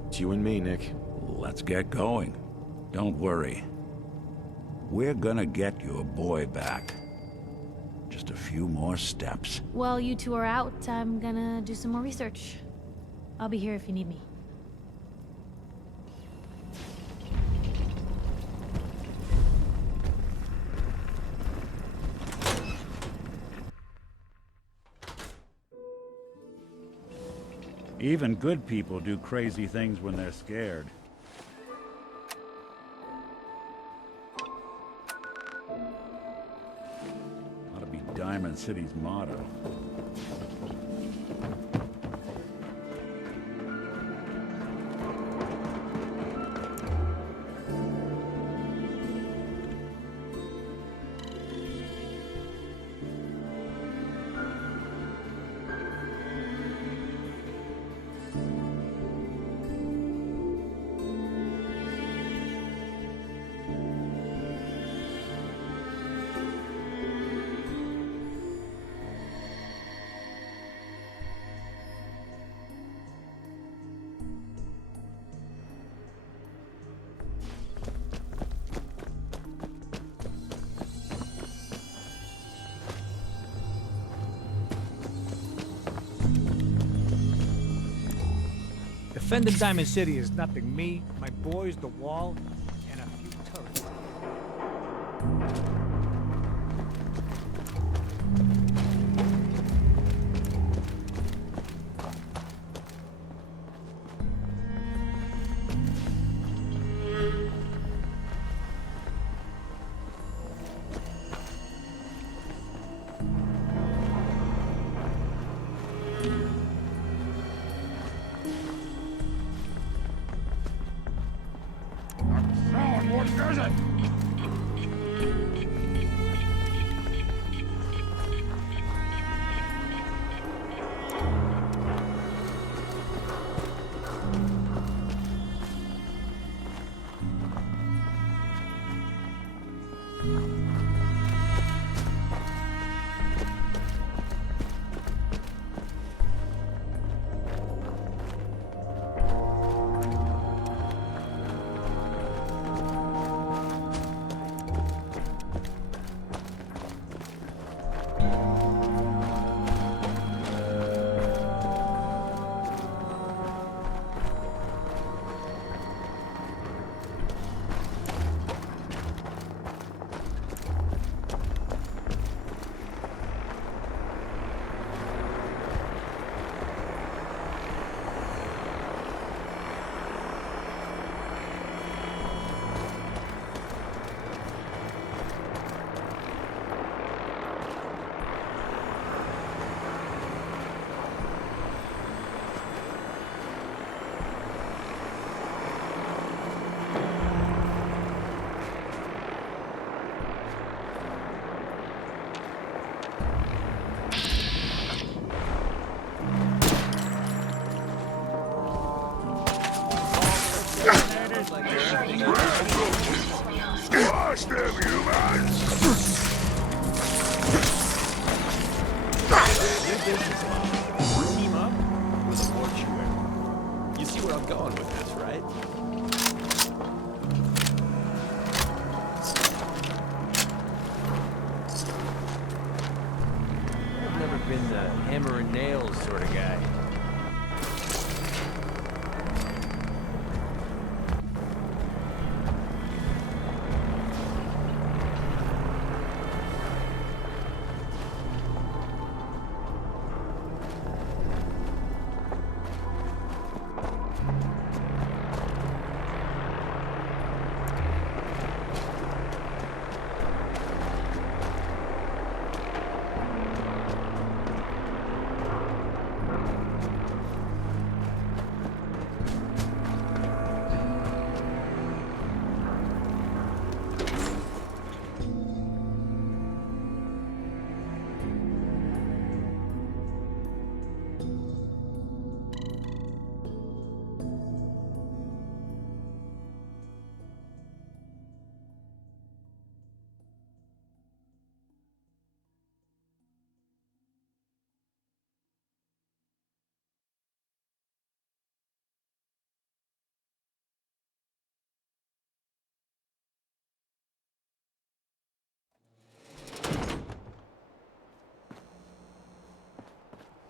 It's you and me, Nick. Let's get going. Don't worry. We're gonna get your boy back. Just a few more steps. While you two are out, I'm gonna do some more research. I'll be here if you need me. Even good people do crazy things when they're scared. Ought to be Diamond City's motto. Defending Diamond City is nothing. Me, my boys, the wall, and a few turrets. Squash them, humans! Team up with a mortuary. You see where I'm going with this, right? I've never been the hammer and nails sort of guy.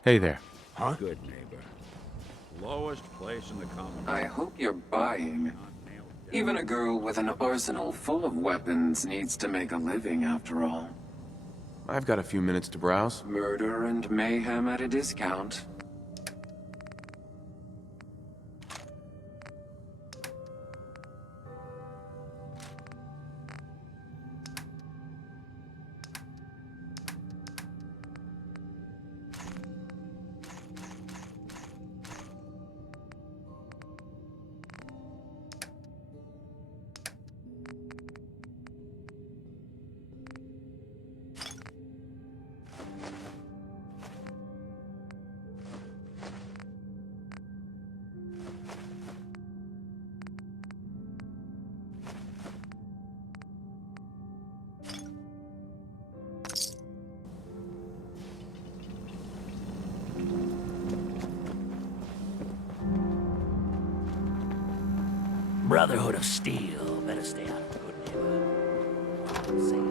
Hey there. Huh? Good neighbor. Lowest place in the Commonwealth. I hope you're buying. Even a girl with an arsenal full of weapons needs to make a living, after all. I've got a few minutes to browse. Murder and mayhem at a discount. Brotherhood of Steel better stay out of a good neighborhood. Say it.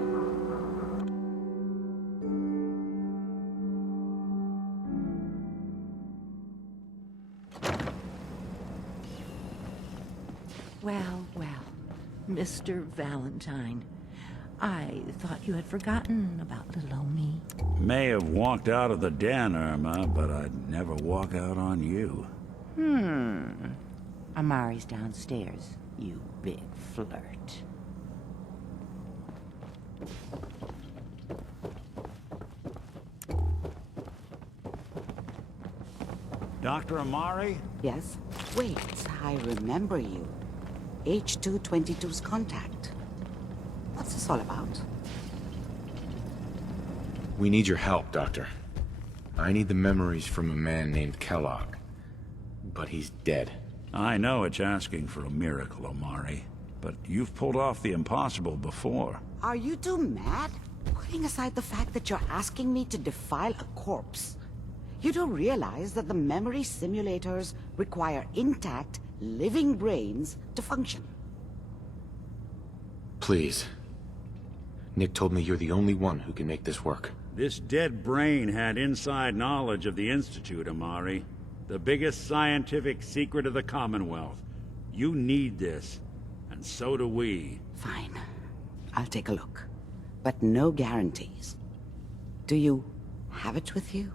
Well, well, Mr. Valentine. I thought you had forgotten about little old me. May have walked out of the den, Irma, but I'd never walk out on you. Amari's downstairs, you big flirt. Dr. Amari? Yes? Wait, I remember you. H222's contact. What's this all about? We need your help, Doctor. I need the memories from a man named Kellogg. But he's dead. I know it's asking for a miracle, Amari. But you've pulled off the impossible before. Are you two mad? Putting aside the fact that you're asking me to defile a corpse, you do realize that the memory simulators require intact, living brains to function. Please. Nick told me you're the only one who can make this work. This dead brain had inside knowledge of the Institute, Amari. The biggest scientific secret of the Commonwealth. You need this, and so do we. Fine. I'll take a look. But no guarantees. Do you have it with you?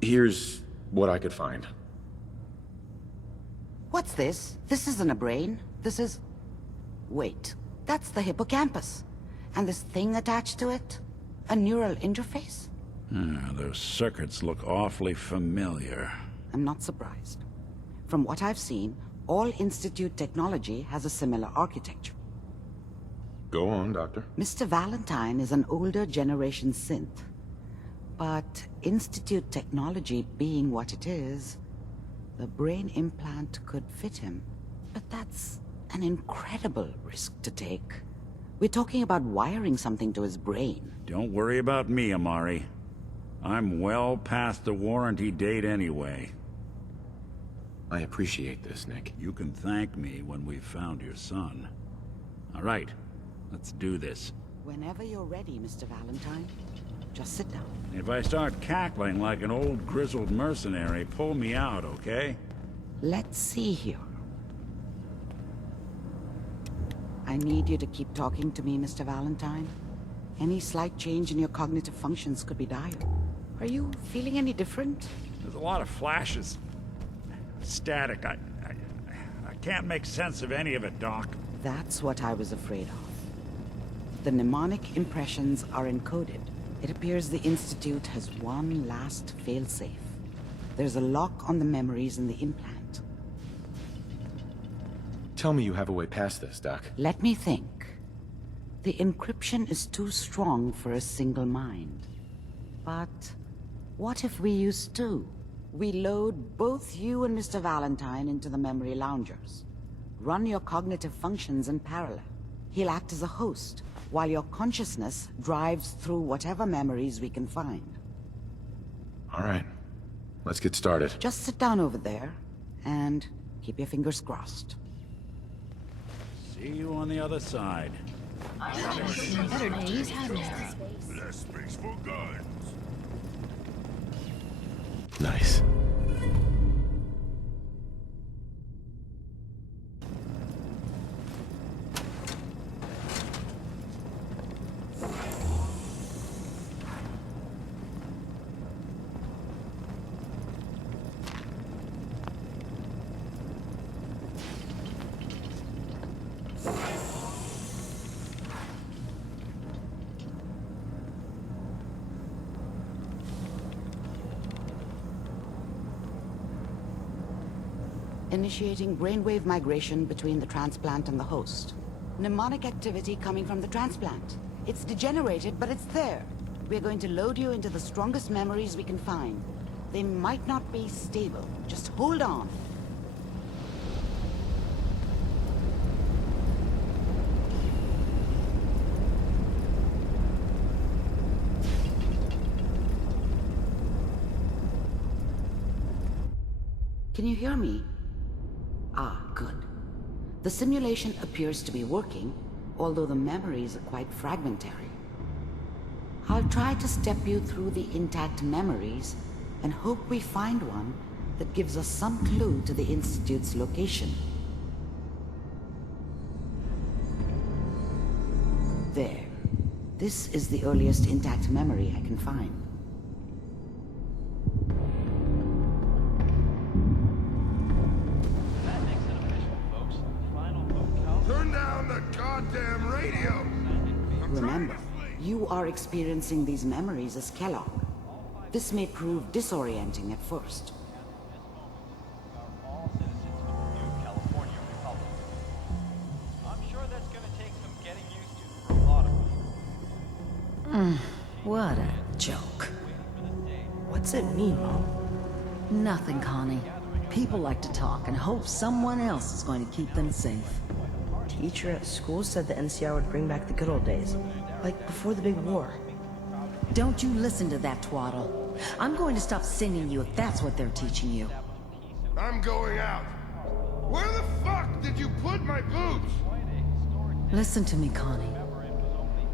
Here's what I could find. What's this? This isn't a brain. This is... Wait. That's the hippocampus. And this thing attached to it? A neural interface? Those circuits look awfully familiar. I'm not surprised. From what I've seen, all Institute technology has a similar architecture. Go on, Doctor. Mr. Valentine is an older generation synth. But Institute technology being what it is, the brain implant could fit him. But that's an incredible risk to take. We're talking about wiring something to his brain. Don't worry about me, Amari. I'm well past the warranty date anyway. I appreciate this, Nick. You can thank me when we've found your son. All right, let's do this. Whenever you're ready, Mr. Valentine. Just sit down. If I start cackling like an old grizzled mercenary, pull me out, okay? Let's see here. I need you to keep talking to me, Mr. Valentine. Any slight change in your cognitive functions could be dire. Are you feeling any different? There's a lot of flashes. Static. I can't make sense of any of it, Doc. That's what I was afraid of. The mnemonic impressions are encoded. It appears the Institute has one last failsafe. There's a lock on the memories in the implant. Tell me you have a way past this, Doc. Let me think. The encryption is too strong for a single mind. But what if we use two? We load both you and Mr. Valentine into the memory loungers. Run your cognitive functions in parallel. He'll act as a host, while your consciousness drives through whatever memories we can find. All right. Let's get started. Just sit down over there, and keep your fingers crossed. See you on the other side. Less space for guns. Nice. Initiating brainwave migration between the transplant and the host. Mnemonic activity coming from the transplant. It's degenerated, but it's there. We're going to load you into the strongest memories we can find. They might not be stable. Just hold on. Can you hear me? Ah, good. The simulation appears to be working, although the memories are quite fragmentary. I'll try to step you through the intact memories and hope we find one that gives us some clue to the Institute's location. There. This is the earliest intact memory I can find. Turn down the goddamn radio! Remember, you are experiencing these memories as Kellogg. This may prove disorienting at first. What a joke. What's it mean, Mom? Nothing, Connie. People like to talk and hope someone else is going to keep them safe. Teacher at school said the NCR would bring back the good old days, like before the big war. Don't you listen to that twaddle. I'm going to stop singing you if that's what they're teaching you. I'm going out. Where the fuck did you put my boots? Listen to me, Connie.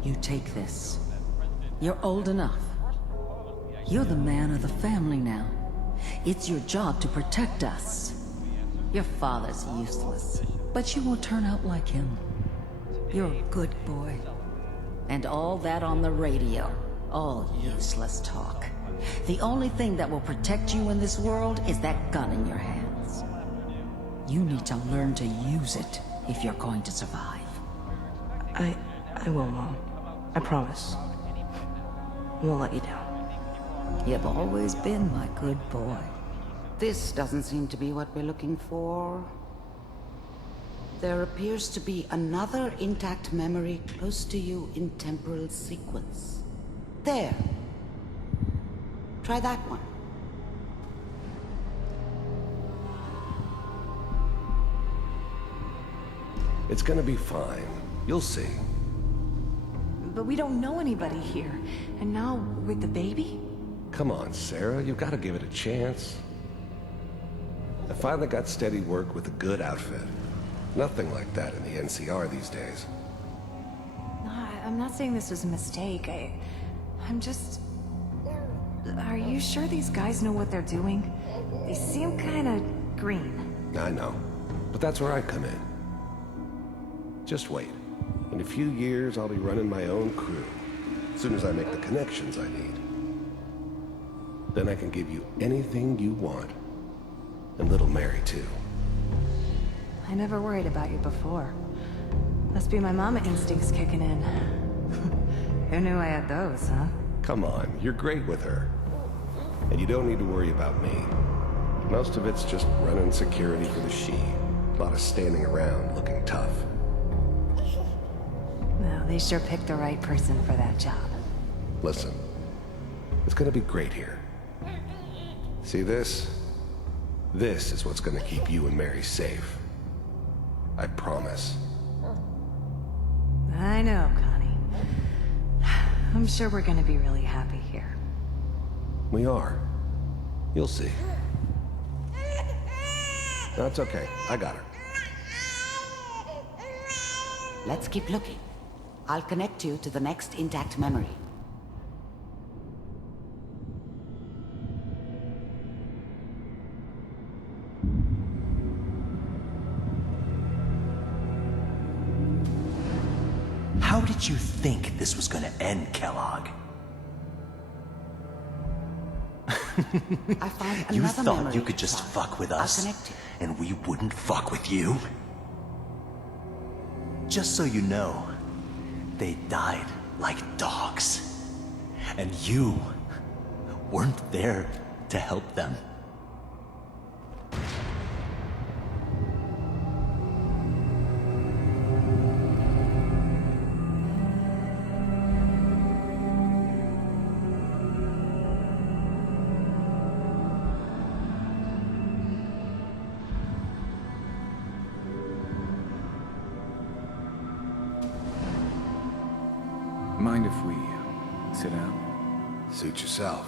You take this. You're old enough. You're the man of the family now. It's your job to protect us. Your father's useless, but you won't turn out like him. You're a good boy. And all that on the radio, all useless talk. The only thing that will protect you in this world is that gun in your hands. You need to learn to use it if you're going to survive. I will, Mom. I promise. I won't let you down. You've always been my good boy. This doesn't seem to be what we're looking for. There appears to be another intact memory close to you in temporal sequence. There. Try that one. It's gonna be fine. You'll see. But we don't know anybody here. And now, with the baby? Come on, Sarah, you've got to give it a chance. I finally got steady work with a good outfit. Nothing like that in the NCR these days. No, I'm not saying this was a mistake. I'm just... Are you sure these guys know what they're doing? They seem kinda green. I know, but that's where I come in. Just wait. In a few years, I'll be running my own crew. As soon as I make the connections I need. Then I can give you anything you want. And little Mary, too. I never worried about you before. Must be my mama instincts kicking in. Who knew I had those, huh? Come on, you're great with her. And you don't need to worry about me. Most of it's just running security for the she. A lot of standing around looking tough. No, they sure picked the right person for that job. Listen, it's gonna be great here. See this? This is what's gonna keep you and Mary safe. I promise. I know, Connie. I'm sure we're gonna be really happy here. We are. You'll see. That's okay. I got her. Let's keep looking. I'll connect you to the next intact memory. How did you think this was gonna end, Kellogg? I found You another thought memory. you could just fuck with I'll us, connect you. and we wouldn't fuck with you? Just so you know, they died like dogs. And you weren't there to help them. Mind if we sit down? Suit yourself.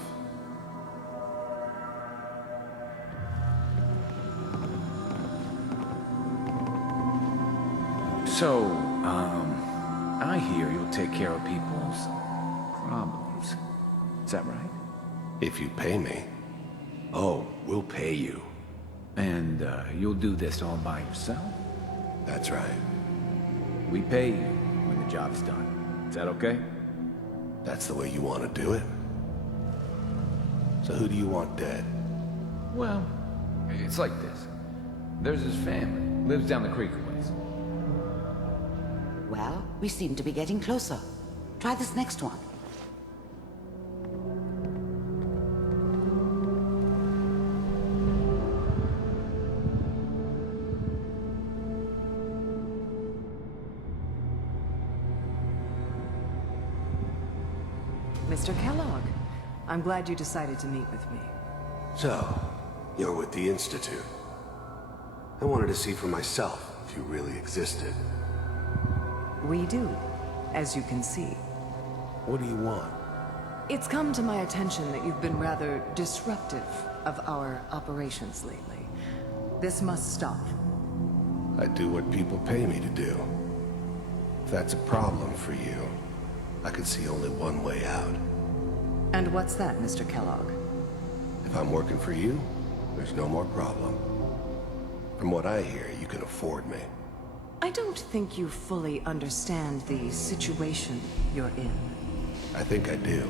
So, I hear you'll take care of people's problems. Is that right? If you pay me. Oh, we'll pay you. And, you'll do this all by yourself? That's right. We pay you when the job's done. Is that okay? That's the way you want to do it? So who do you want dead? Well, it's like this. There's his family. Lives down the creek a ways. Well, we seem to be getting closer. Try this next one. Mr. Kellogg, I'm glad you decided to meet with me. So, you're with the Institute. I wanted to see for myself if you really existed. We do, as you can see. What do you want? It's come to my attention that you've been rather disruptive of our operations lately. This must stop. I do what people pay me to do. If that's a problem for you, I could see only one way out. And what's that, Mr. Kellogg? If I'm working for you, there's no more problem. From what I hear, you can afford me. I don't think you fully understand the situation you're in. I think I do.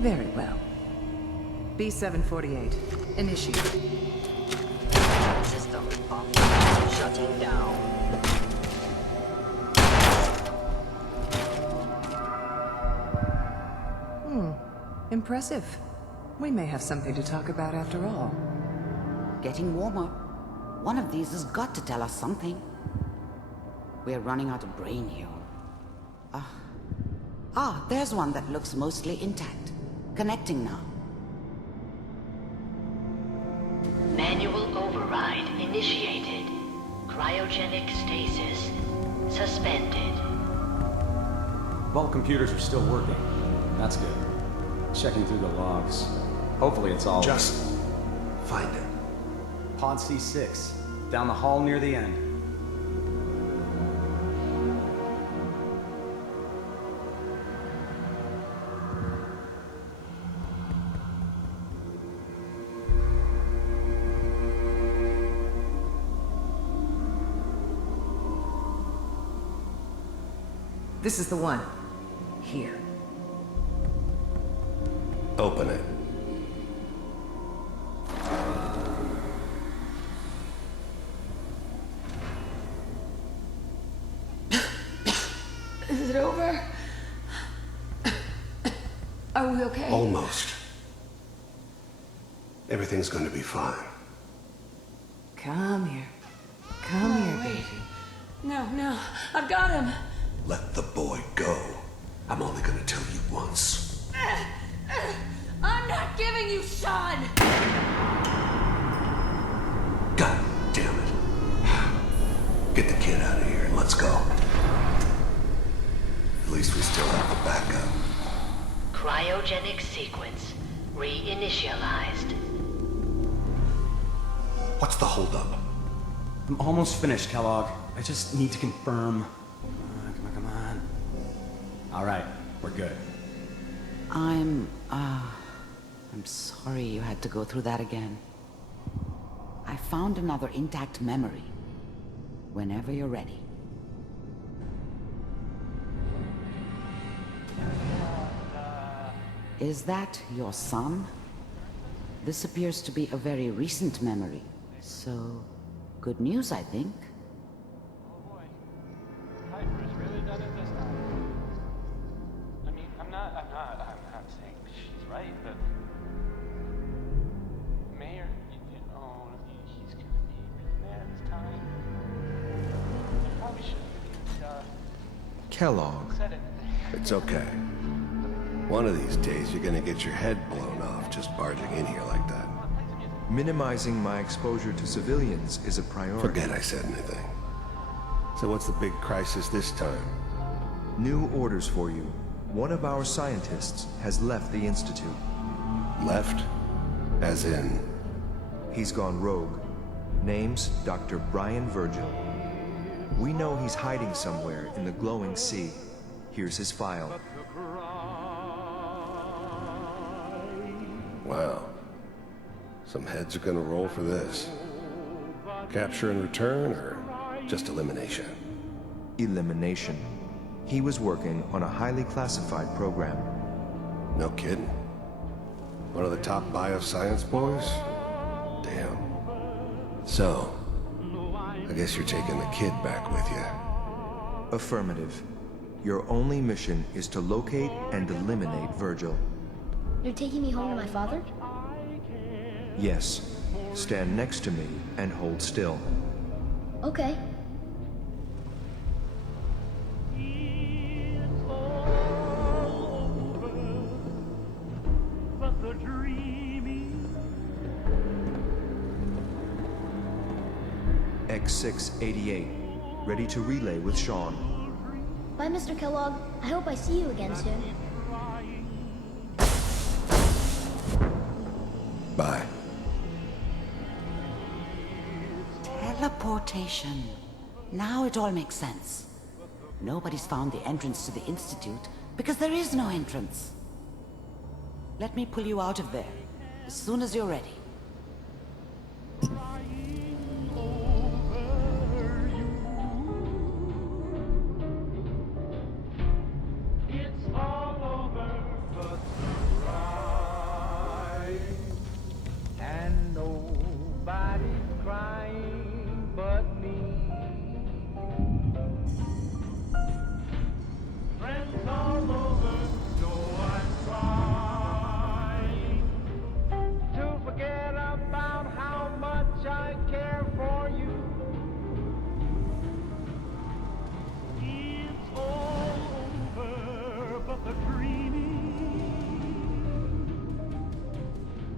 Very well. B-748, initiate. System shutting down. Impressive. We may have something to talk about after all. Getting warmer. One of these has got to tell us something. We're running out of brain here. There's one that looks mostly intact. Connecting now. Manual override initiated. Cryogenic stasis suspended. Vault computers are still working. That's good. Checking through the logs. Hopefully it's all... Just find it. Pod C6. Down the hall near the end. This is the one. Here. Open it. Is it over? Are we okay? Almost. Everything's going to be fine. Come here. Come here, wait. baby. No, I've got him. Let the boy go. I'm only going to tell you once. I'm not giving you Sean! God damn it. Get the kid out of here and let's go. At least we still have the backup. Cryogenic sequence reinitialized. What's the holdup? I'm almost finished, Kellogg. I just need to confirm. Come on. All right, we're good. I'm sorry you had to go through that again. I found another intact memory. Whenever you're ready. Is that your son? This appears to be a very recent memory. So, good news, I think. Piper's really done it this time. I mean, I'm not saying she's right, but Mayor, he's gonna be really there this time. I probably shouldn't have Kellogg. said it. It's okay. One of these days, you're gonna get your head blown off just barging in here like that. Minimizing my exposure to civilians is a priority. Forget I said anything. So what's the big crisis this time? New orders for you. One of our scientists has left the Institute. Left? As in? He's gone rogue. Name's Dr. Brian Virgil. We know he's hiding somewhere in the glowing sea. Here's his file. Wow. Some heads are gonna roll for this. Capture and return, or just elimination? Elimination. He was working on a highly classified program. No kidding. One of the top bioscience boys? Damn. So, I guess you're taking the kid back with you. Affirmative. Your only mission is to locate and eliminate Virgil. You're taking me home to my father? Yes. Stand next to me and hold still. Okay. X688, ready to relay with Sean. Bye, Mr. Kellogg. I hope I see you again soon. Bye. Teleportation. Now it all makes sense. Nobody's found the entrance to the Institute because there is no entrance. Let me pull you out of there as soon as you're ready. And nobody's crying but me. Friends all over, so I'm trying to forget about how much I care for you. It's all over, but the dreaming.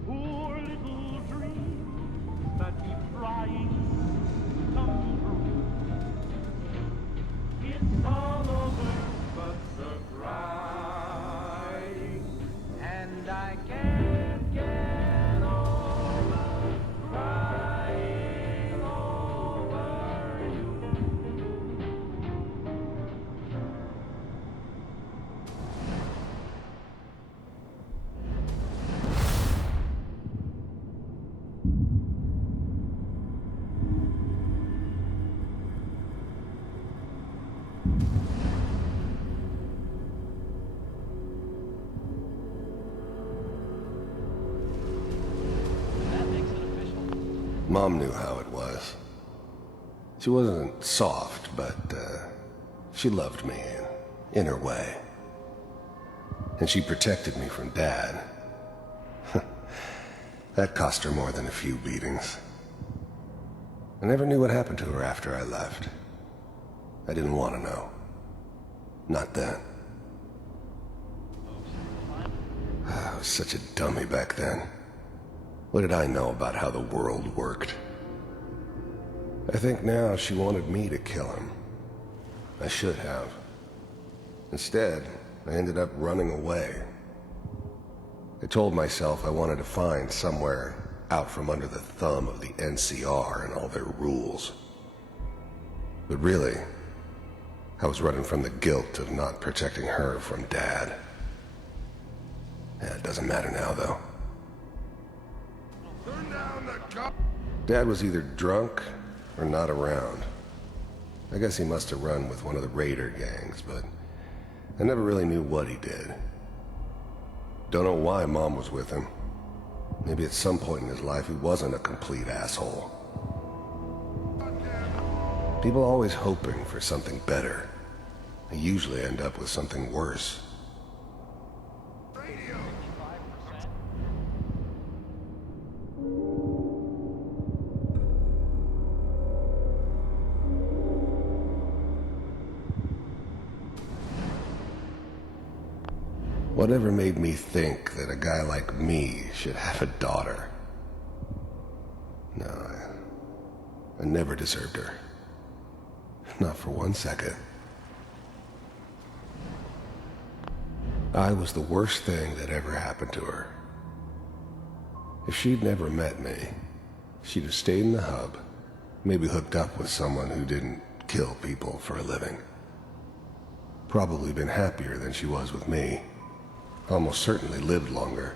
Poor little dream that keeps flying come true. It's all over but the crying, and I can't get over crying over you. Mom knew how it was. She wasn't soft, but she loved me in her way. And she protected me from Dad. That cost her more than a few beatings. I never knew what happened to her after I left. I didn't want to know. Not then. I was such a dummy back then. What did I know about how the world worked? I think now she wanted me to kill him. I should have. Instead, I ended up running away. I told myself I wanted to find somewhere out from under the thumb of the NCR and all their rules. But really, I was running from the guilt of not protecting her from Dad. Yeah, it doesn't matter now, though. Dad was either drunk or not around. I guess he must have run with one of the raider gangs, but I never really knew what he did. Don't know why Mom was with him. Maybe at some point in his life he wasn't a complete asshole. People are always hoping for something better. They usually end up with something worse. Whatever made me think that a guy like me should have a daughter? No, I never deserved her. Not for 1 second. I was the worst thing that ever happened to her. If she'd never met me, she'd have stayed in the hub, maybe hooked up with someone who didn't kill people for a living. Probably been happier than she was with me. Almost certainly lived longer.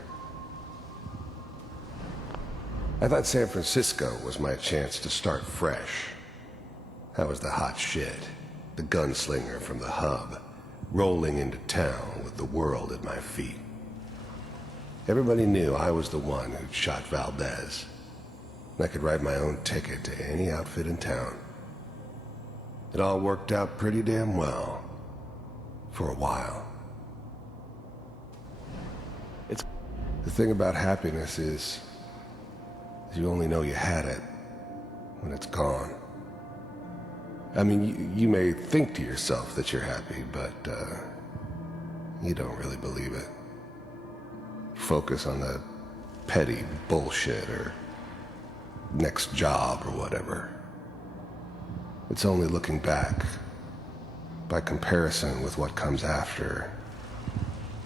I thought San Francisco was my chance to start fresh. I was the hot shit, the gunslinger from the hub, rolling into town with the world at my feet. Everybody knew I was the one who'd shot Valdez. And I could write my own ticket to any outfit in town. It all worked out pretty damn well. For a while. The thing about happiness is you only know you had it when it's gone. I mean, you may think to yourself that you're happy, but you don't really believe it. Focus on the petty bullshit or next job or whatever. It's only looking back, by comparison with what comes after,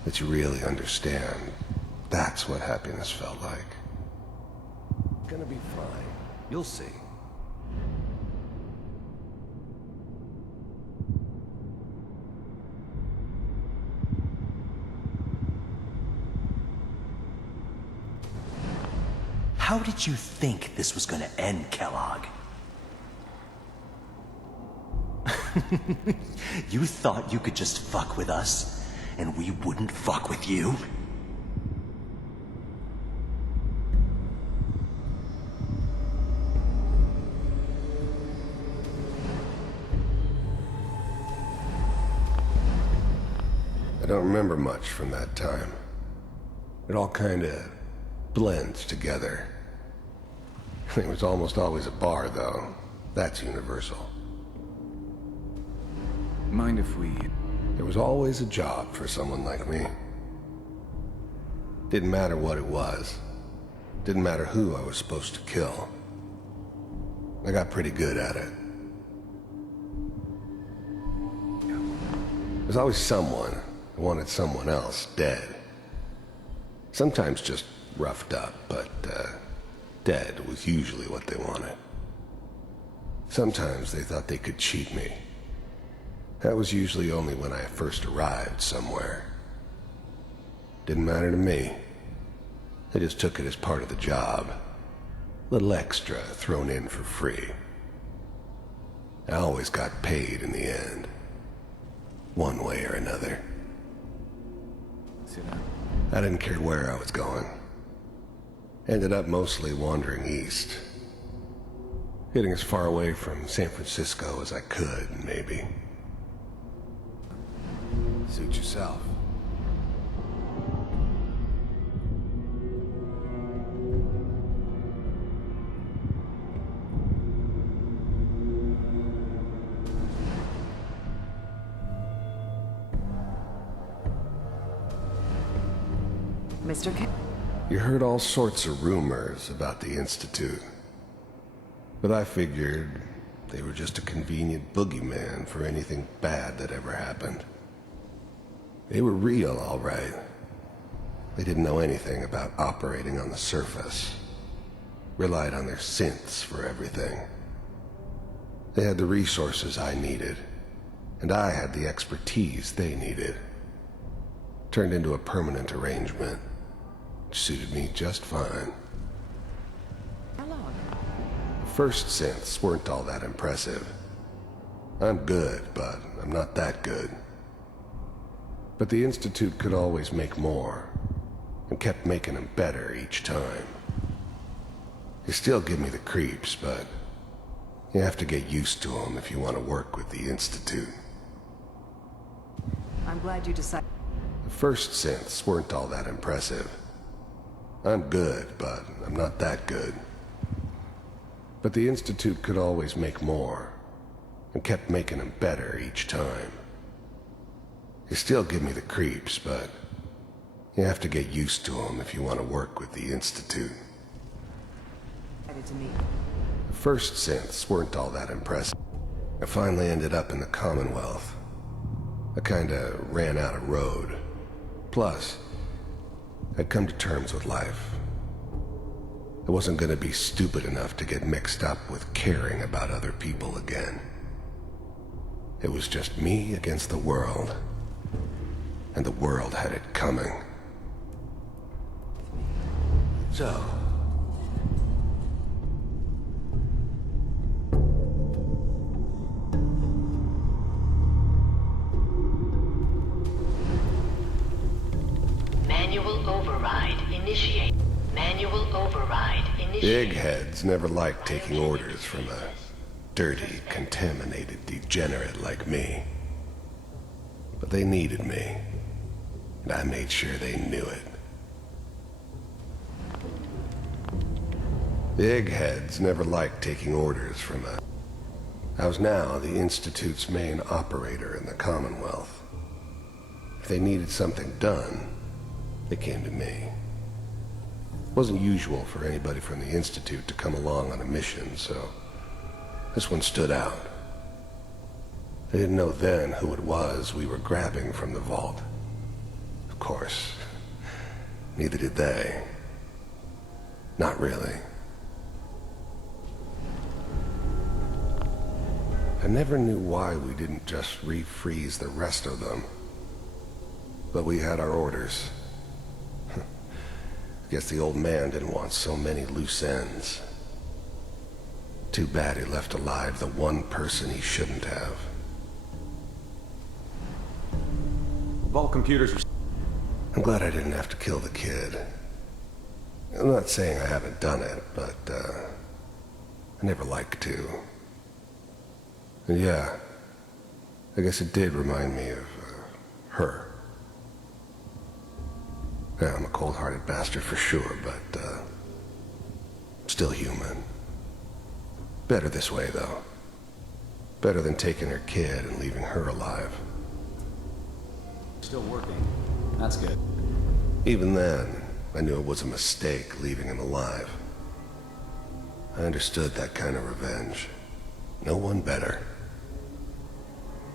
that you really understand. That's what happiness felt like. Gonna be fine. You'll see. How did you think this was gonna end, Kellogg? You thought you could just fuck with us, and we wouldn't fuck with you? I don't remember much from that time. It all kinda blends together. It was almost always a bar, though. That's universal. Mind if we... There was always a job for someone like me. Didn't matter what it was. Didn't matter who I was supposed to kill. I got pretty good at it. There's always someone who wanted someone else dead. Sometimes just roughed up, but dead was usually what they wanted. Sometimes they thought they could cheat me. That was usually only when I first arrived somewhere. Didn't matter to me. They just took it as part of the job. Little extra thrown in for free. I always got paid in the end. One way or another. See that? I didn't care where I was going. Ended up mostly wandering east. Getting as far away from San Francisco as I could, maybe. Suit yourself. Mr. K. You heard all sorts of rumors about the Institute. But I figured they were just a convenient boogeyman for anything bad that ever happened. They were real, all right. They didn't know anything about operating on the surface. Relied on their synths for everything. They had the resources I needed, and I had the expertise they needed. Turned into a permanent arrangement. Suited me just fine. The first synths weren't all that impressive. I'm good, but I'm not that good. But the Institute could always make more, and kept making them better each time. They still give me the creeps, but you have to get used to them if you want to work with the Institute. I'm glad you decided. The first synths weren't all that impressive. I'm good, but I'm not that good. But the Institute could always make more, and kept making them better each time. They still give me the creeps, but you have to get used to them if you want to work with the Institute. To meet. The first synths weren't all that impressive. I finally ended up in the Commonwealth. I kinda ran out of road. Plus, I'd come to terms with life. I wasn't gonna be stupid enough to get mixed up with caring about other people again. It was just me against the world. And the world had it coming. So... Manual override initiate. Manual override initiate. Eggheads never liked taking orders from a dirty, contaminated degenerate like me. But they needed me, and I made sure they knew it. The eggheads never liked taking orders from a... I was now the Institute's main operator in the Commonwealth. If they needed something done, they came to me. It wasn't usual for anybody from the Institute to come along on a mission, so this one stood out. They didn't know then who it was we were grabbing from the vault. Of course, neither did they. Not really. I never knew why we didn't just refreeze the rest of them. But we had our orders. Guess the old man didn't want so many loose ends. Too bad he left alive the one person he shouldn't have. Vault computers are... I'm glad I didn't have to kill the kid. I'm not saying I haven't done it, but, I never liked to. And yeah, I guess it did remind me of, her. Yeah, I'm a cold-hearted bastard for sure, but, still human. Better this way, though. Better than taking her kid and leaving her alive. Still working. That's good. Even then, I knew it was a mistake leaving him alive. I understood that kind of revenge. No one better.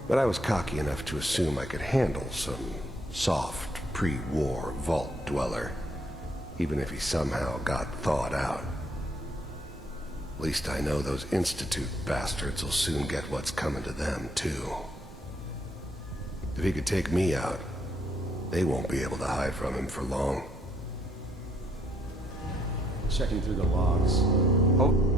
But I was cocky enough to assume I could handle some soft, pre-war vault dweller, even if he somehow got thawed out. At least I know those Institute bastards will soon get what's coming to them, too. If he could take me out, they won't be able to hide from him for long. Checking through the logs. Oh.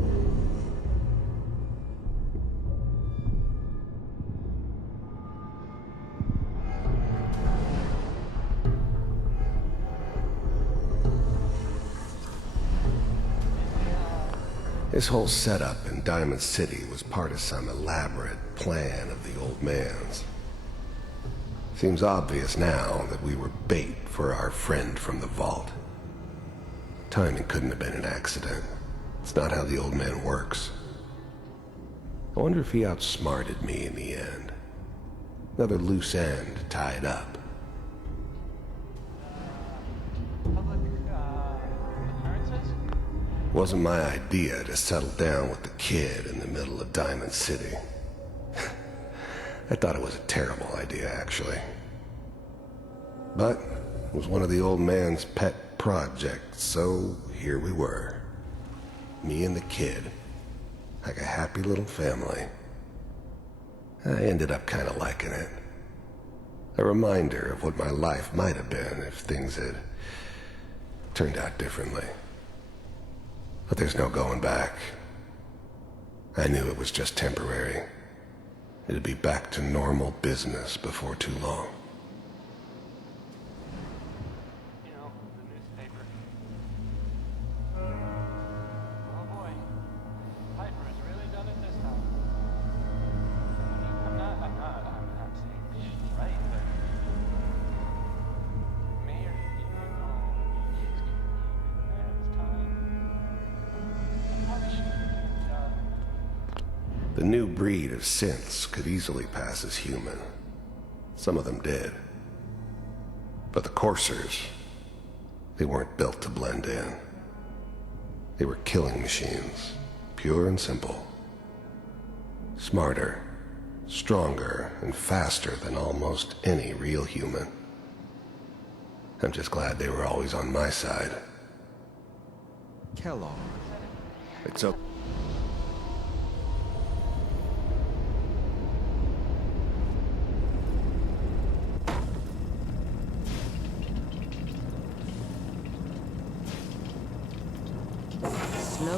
This whole setup in Diamond City was part of some elaborate plan of the old man's. Seems obvious now that we were bait for our friend from the vault. Timing couldn't have been an accident. It's not how the old man works. I wonder if he outsmarted me in the end. Another loose end tied up. Wasn't my idea to settle down with the kid in the middle of Diamond City. I thought it was a terrible idea, actually. But it was one of the old man's pet projects, so here we were. Me and the kid. Like a happy little family. I ended up kind of liking it. A reminder of what my life might have been if things had turned out differently. But there's no going back. I knew it was just temporary. It'd be back to normal business before too long. You know, the newspaper. Oh boy. Piper has really done it this time. I'm not saying she's right, but Mayor, you know, he's giving me a man's time. The new breed of synths could easily pass as human. Some of them did. But the coursers, they weren't built to blend in. They were killing machines, pure and simple. Smarter, stronger, and faster than almost any real human. I'm just glad they were always on my side. Kellogg. It's okay.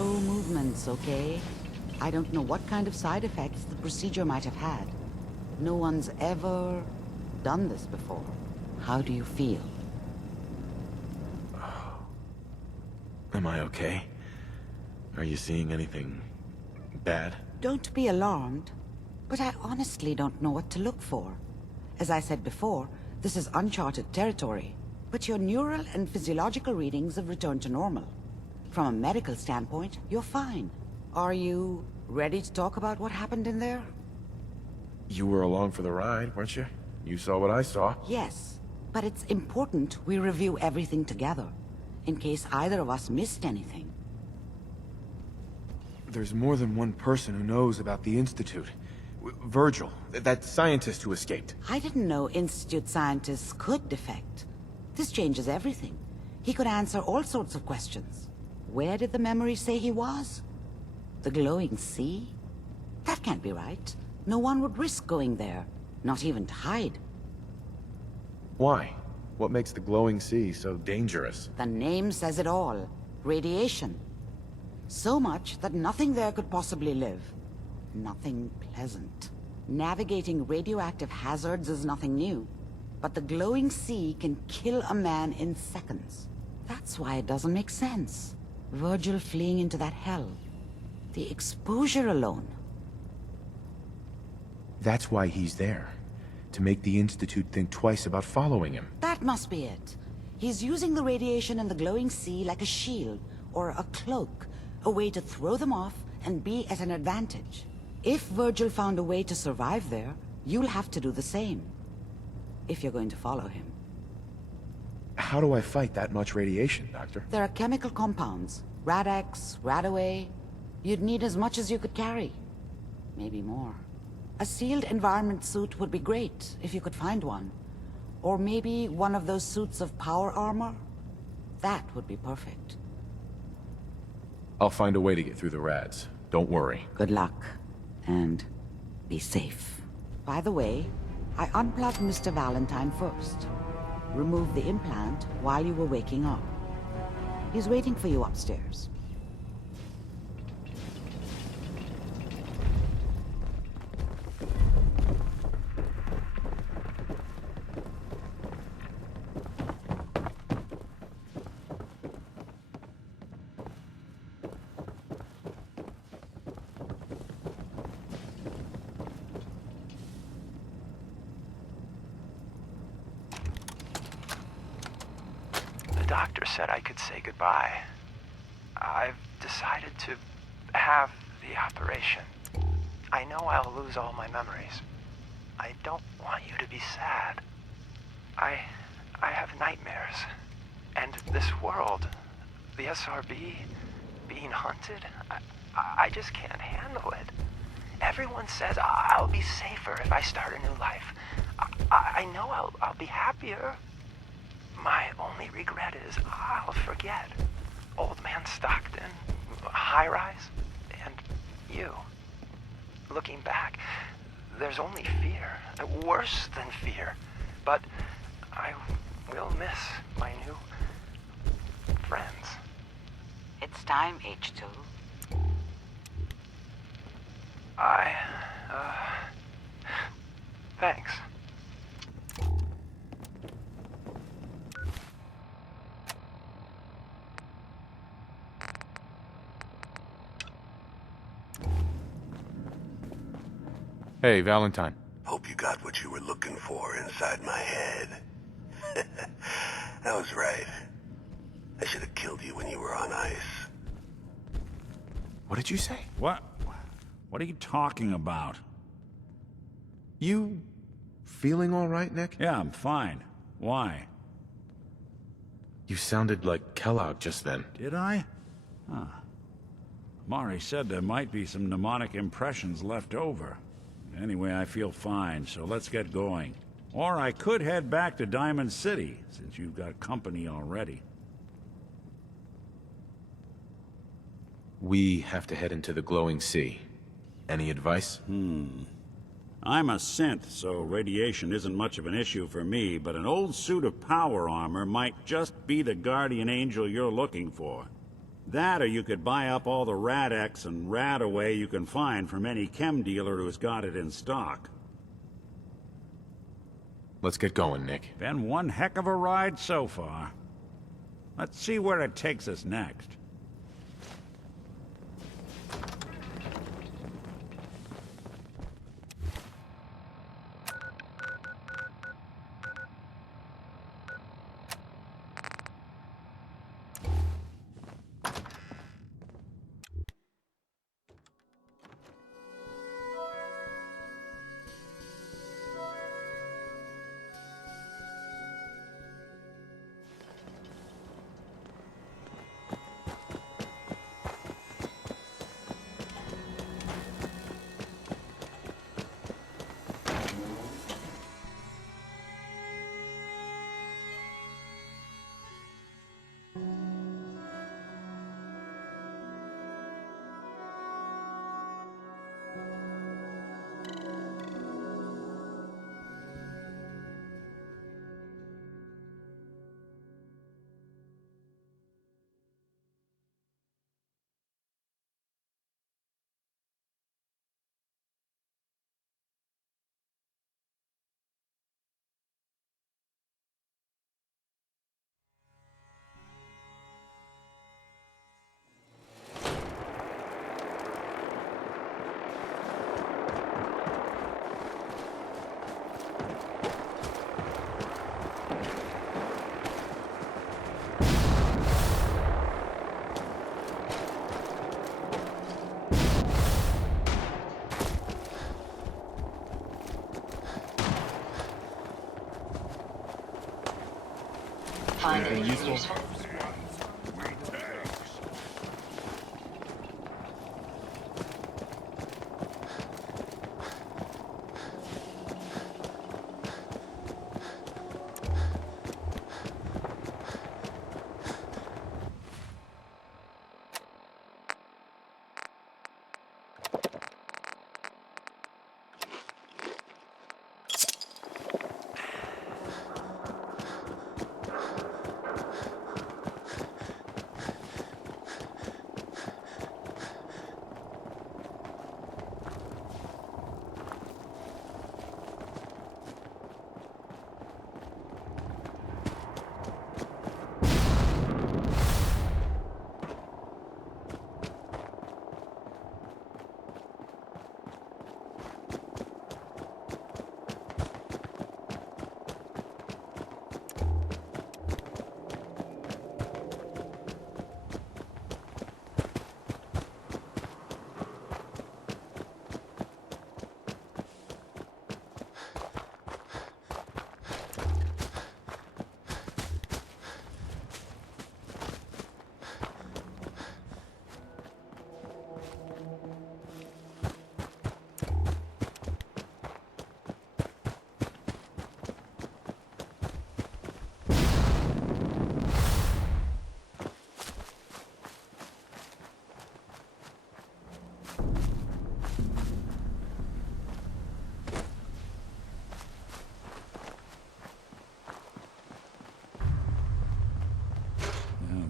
slow movements, okay? I don't know what kind of side effects the procedure might have had. No one's ever done this before. How do you feel? Am I okay? Are you seeing anything bad? Don't be alarmed, but I honestly don't know what to look for. As I said before, this is uncharted territory, but your neural and physiological readings have returned to normal. From a medical standpoint, you're fine. Are you ready to talk about what happened in there? You were along for the ride, weren't you? You saw what I saw. Yes, but it's important we review everything together, in case either of us missed anything. There's more than one person who knows about the Institute. Virgil, that scientist who escaped. I didn't know Institute scientists could defect. This changes everything. He could answer all sorts of questions. Where did the memory say he was? The glowing sea? That can't be right. No one would risk going there, not even to hide. Why? What makes the glowing sea so dangerous? The name says it all. Radiation. So much that nothing there could possibly live. Nothing pleasant. Navigating radioactive hazards is nothing new. But the glowing sea can kill a man in seconds. That's why it doesn't make sense. Virgil fleeing into that hell. The exposure alone. That's why he's there. To make the Institute think twice about following him. That must be it. He's using the radiation in the glowing sea like a shield, or a cloak. A way to throw them off and be at an advantage. If Virgil found a way to survive there, you'll have to do the same. If you're going to follow him. How do I fight that much radiation, Doctor? There are chemical compounds. Rad-X, Radaway. You'd need as much as you could carry. Maybe more. A sealed environment suit would be great, if you could find one. Or maybe one of those suits of power armor? That would be perfect. I'll find a way to get through the rads. Don't worry. Good luck. And be safe. By the way, I unplugged Mr. Valentine first. Removed the implant while you were waking up. He's waiting for you upstairs. The doctor said I could say goodbye. I've decided to have the operation. I know I'll lose all my memories. I don't want you to be sad. I have nightmares. And this world, the SRB, being hunted, I just can't handle it. Everyone says I'll be safer if I start a new life. I know I'll be happier. My only regret is I'll forget. Old Man Stockton, High Rise, and you. Looking back, there's only fear. Worse than fear. But I will miss my new friends. It's time, H2. Thanks. Hey, Valentine. Hope you got what you were looking for inside my head. I was right. I should have killed you when you were on ice. What did you say? What are you talking about? You feeling all right, Nick? Yeah, I'm fine. Why? You sounded like Kellogg just then. Did I? Huh. Mari said there might be some mnemonic impressions left over. Anyway, I feel fine, so let's get going. Or I could head back to Diamond City, since you've got company already. We have to head into the glowing sea. Any advice? I'm a synth, so radiation isn't much of an issue for me, but an old suit of power armor might just be the guardian angel you're looking for. That, or you could buy up all the Rad-X and Rad-Away you can find from any chem dealer who's got it in stock. Let's get going, Nick. Been one heck of a ride so far. Let's see where it takes us next. Find anything useful?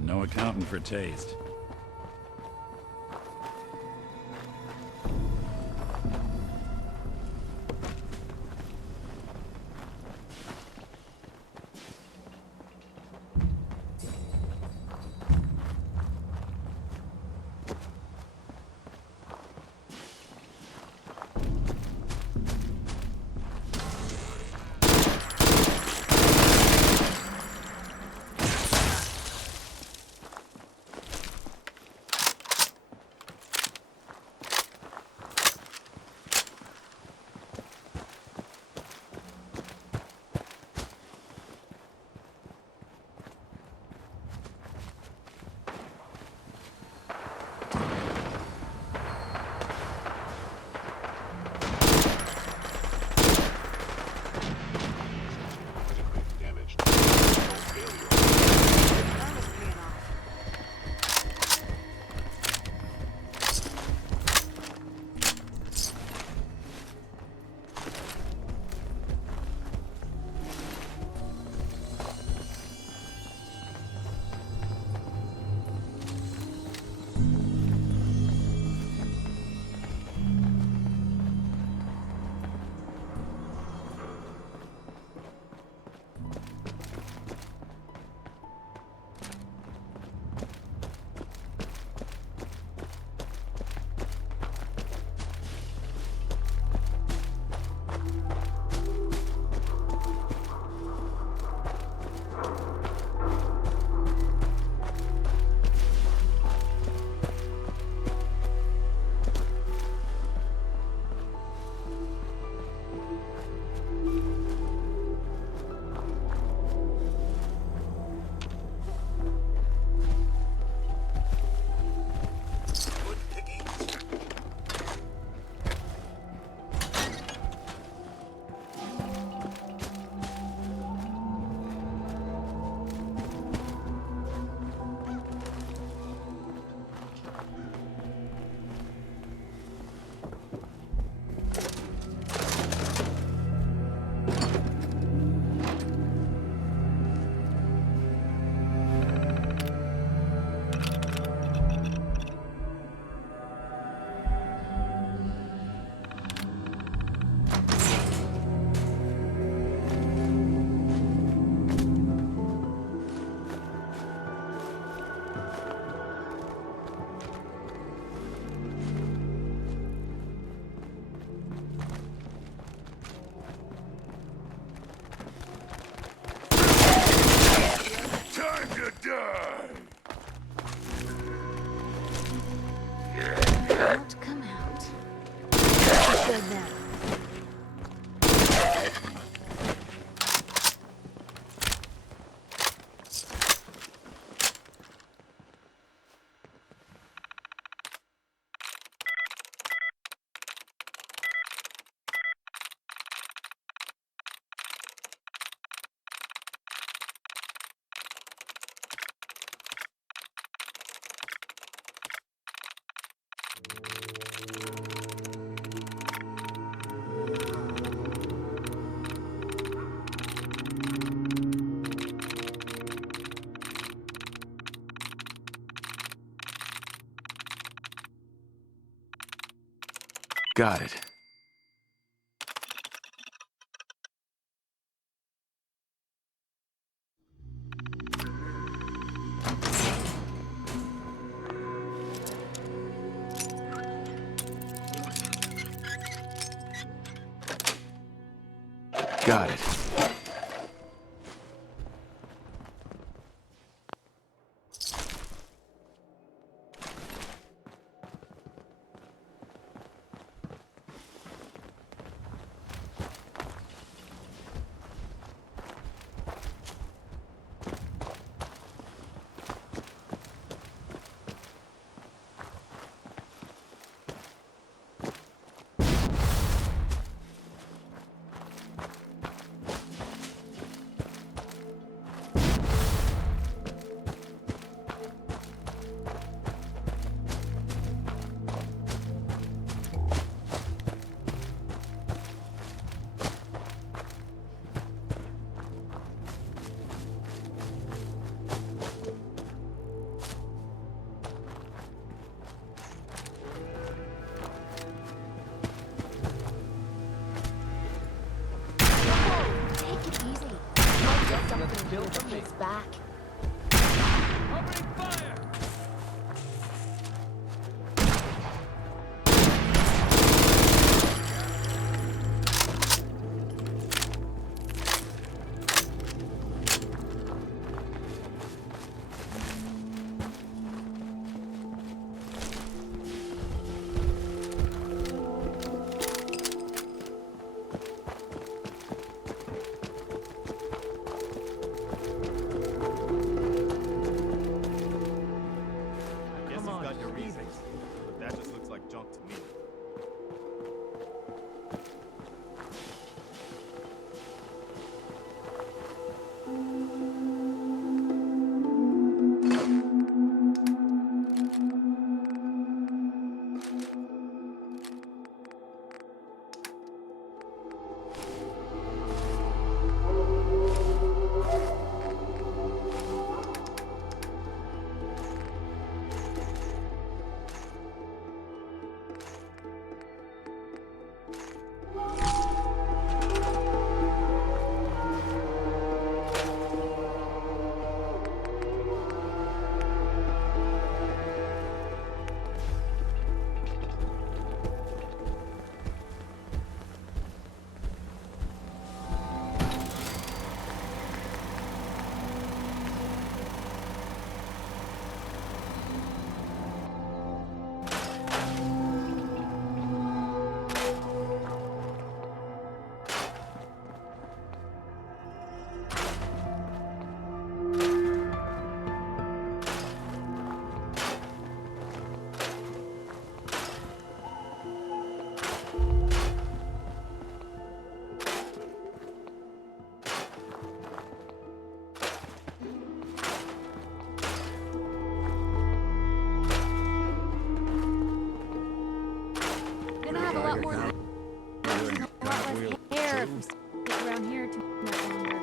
No accounting for taste. Got it. Got it. Take it easy. Might get something built from his back. Opening fire! That just looks like junk to me. Gonna have a lot more. A lot less hair if we stick around here too much longer.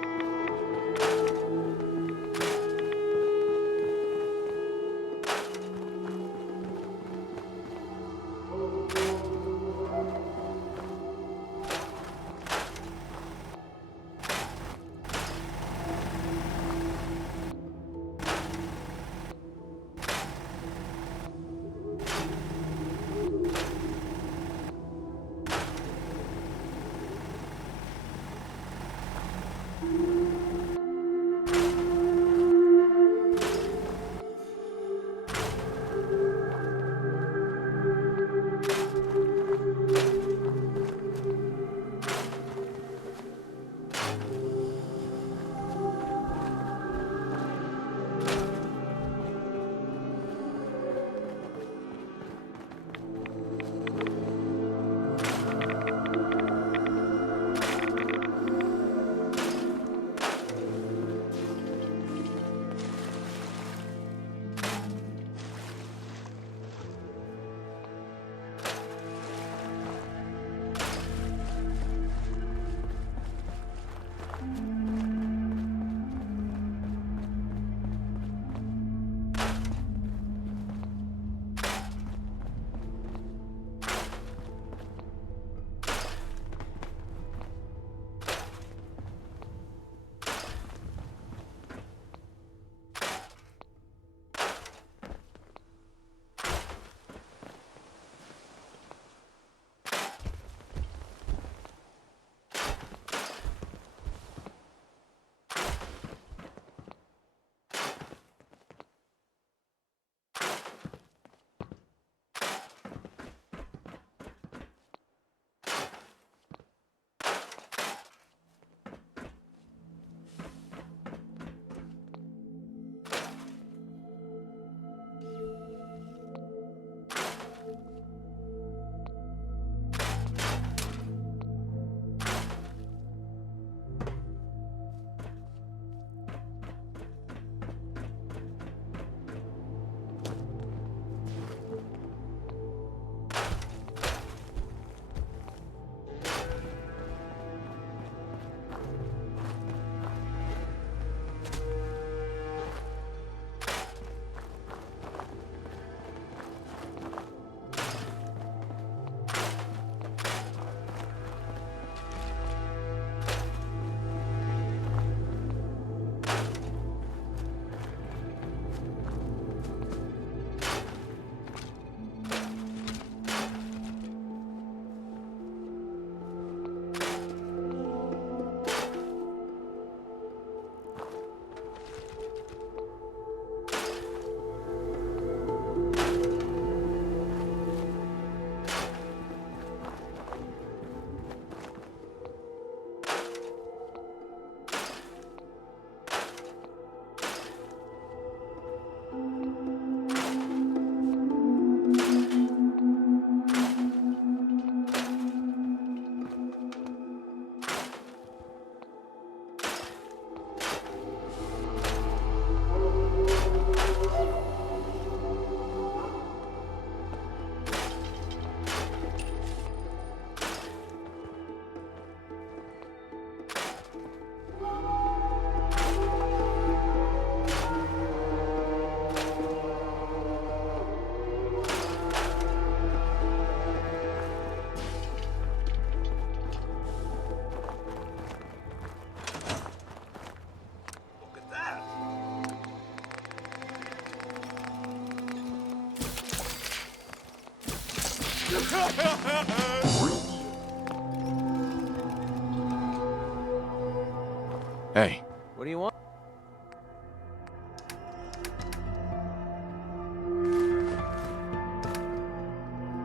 Hey, What do you want?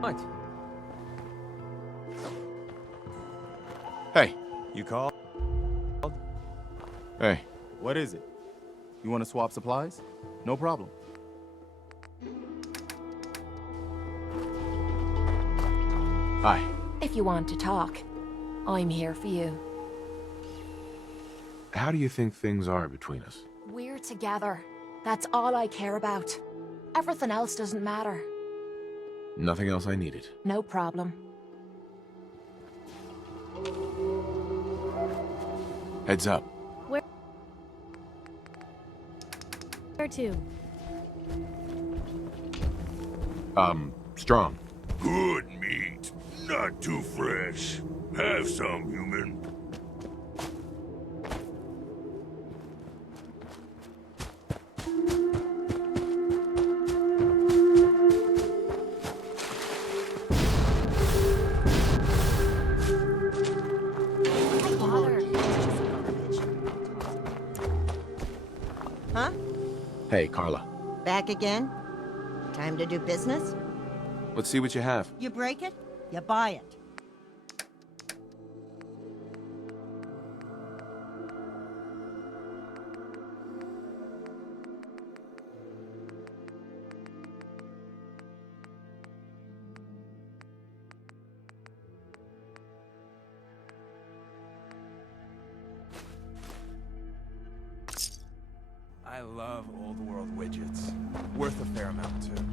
What? hey, You called? hey. What is it? You want to swap supplies? No problem. Hi. If you want to talk, I'm here for you. How do you think things are between us? We're together. That's all I care about. Everything else doesn't matter. Nothing else I needed. No problem. Heads up. Where to? Strong. Good meat. Not too fresh. Have some, human. Huh? Hey, Carla. Back again? Time to do business? Let's see what you have. You break it, you buy it. I love old world widgets. Worth a fair amount, too.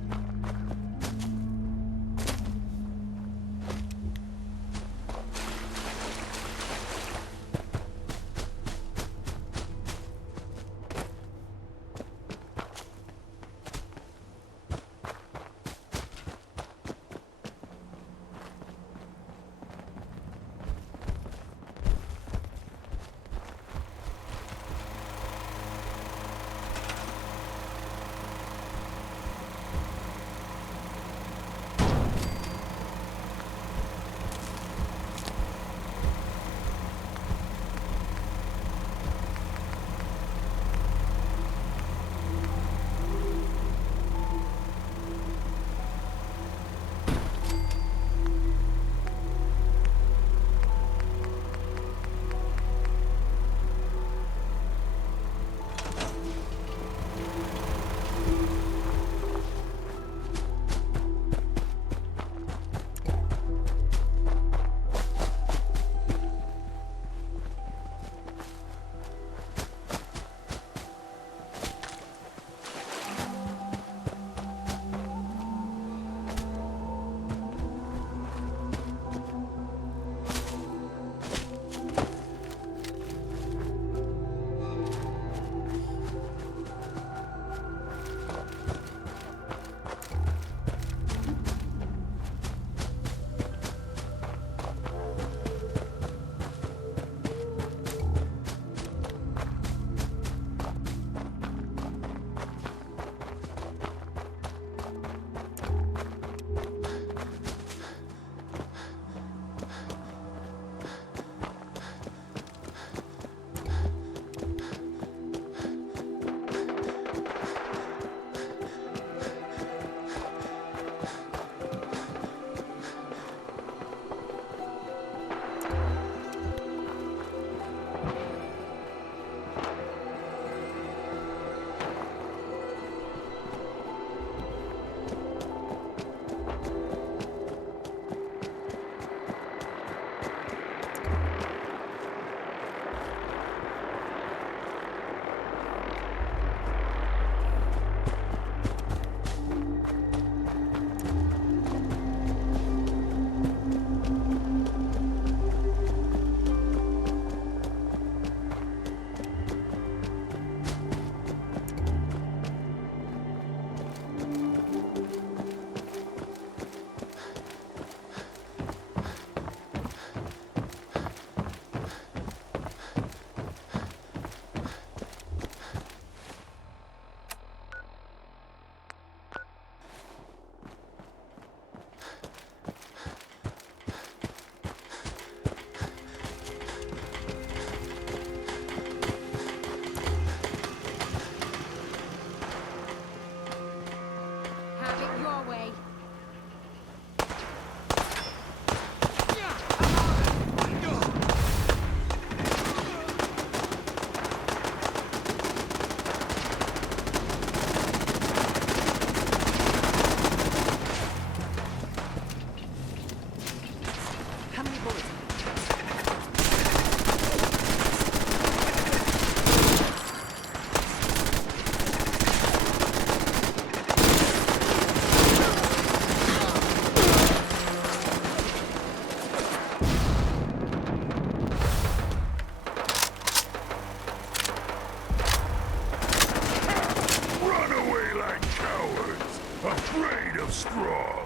straw.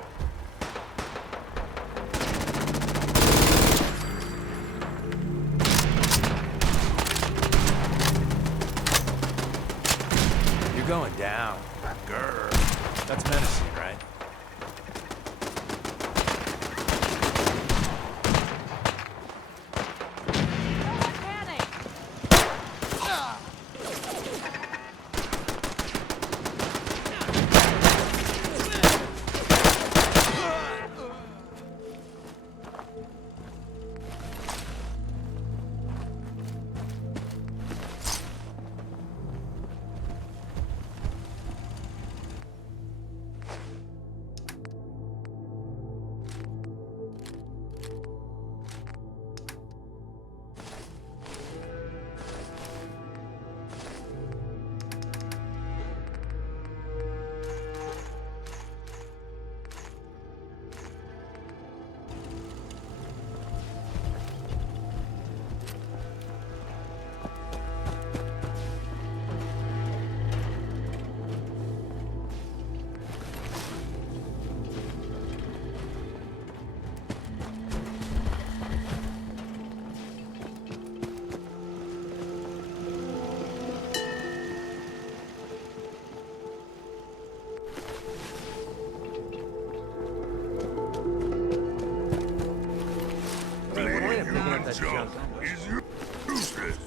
You're going down. Grr. That's menacing, right? Junk is useless.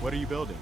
What are you building?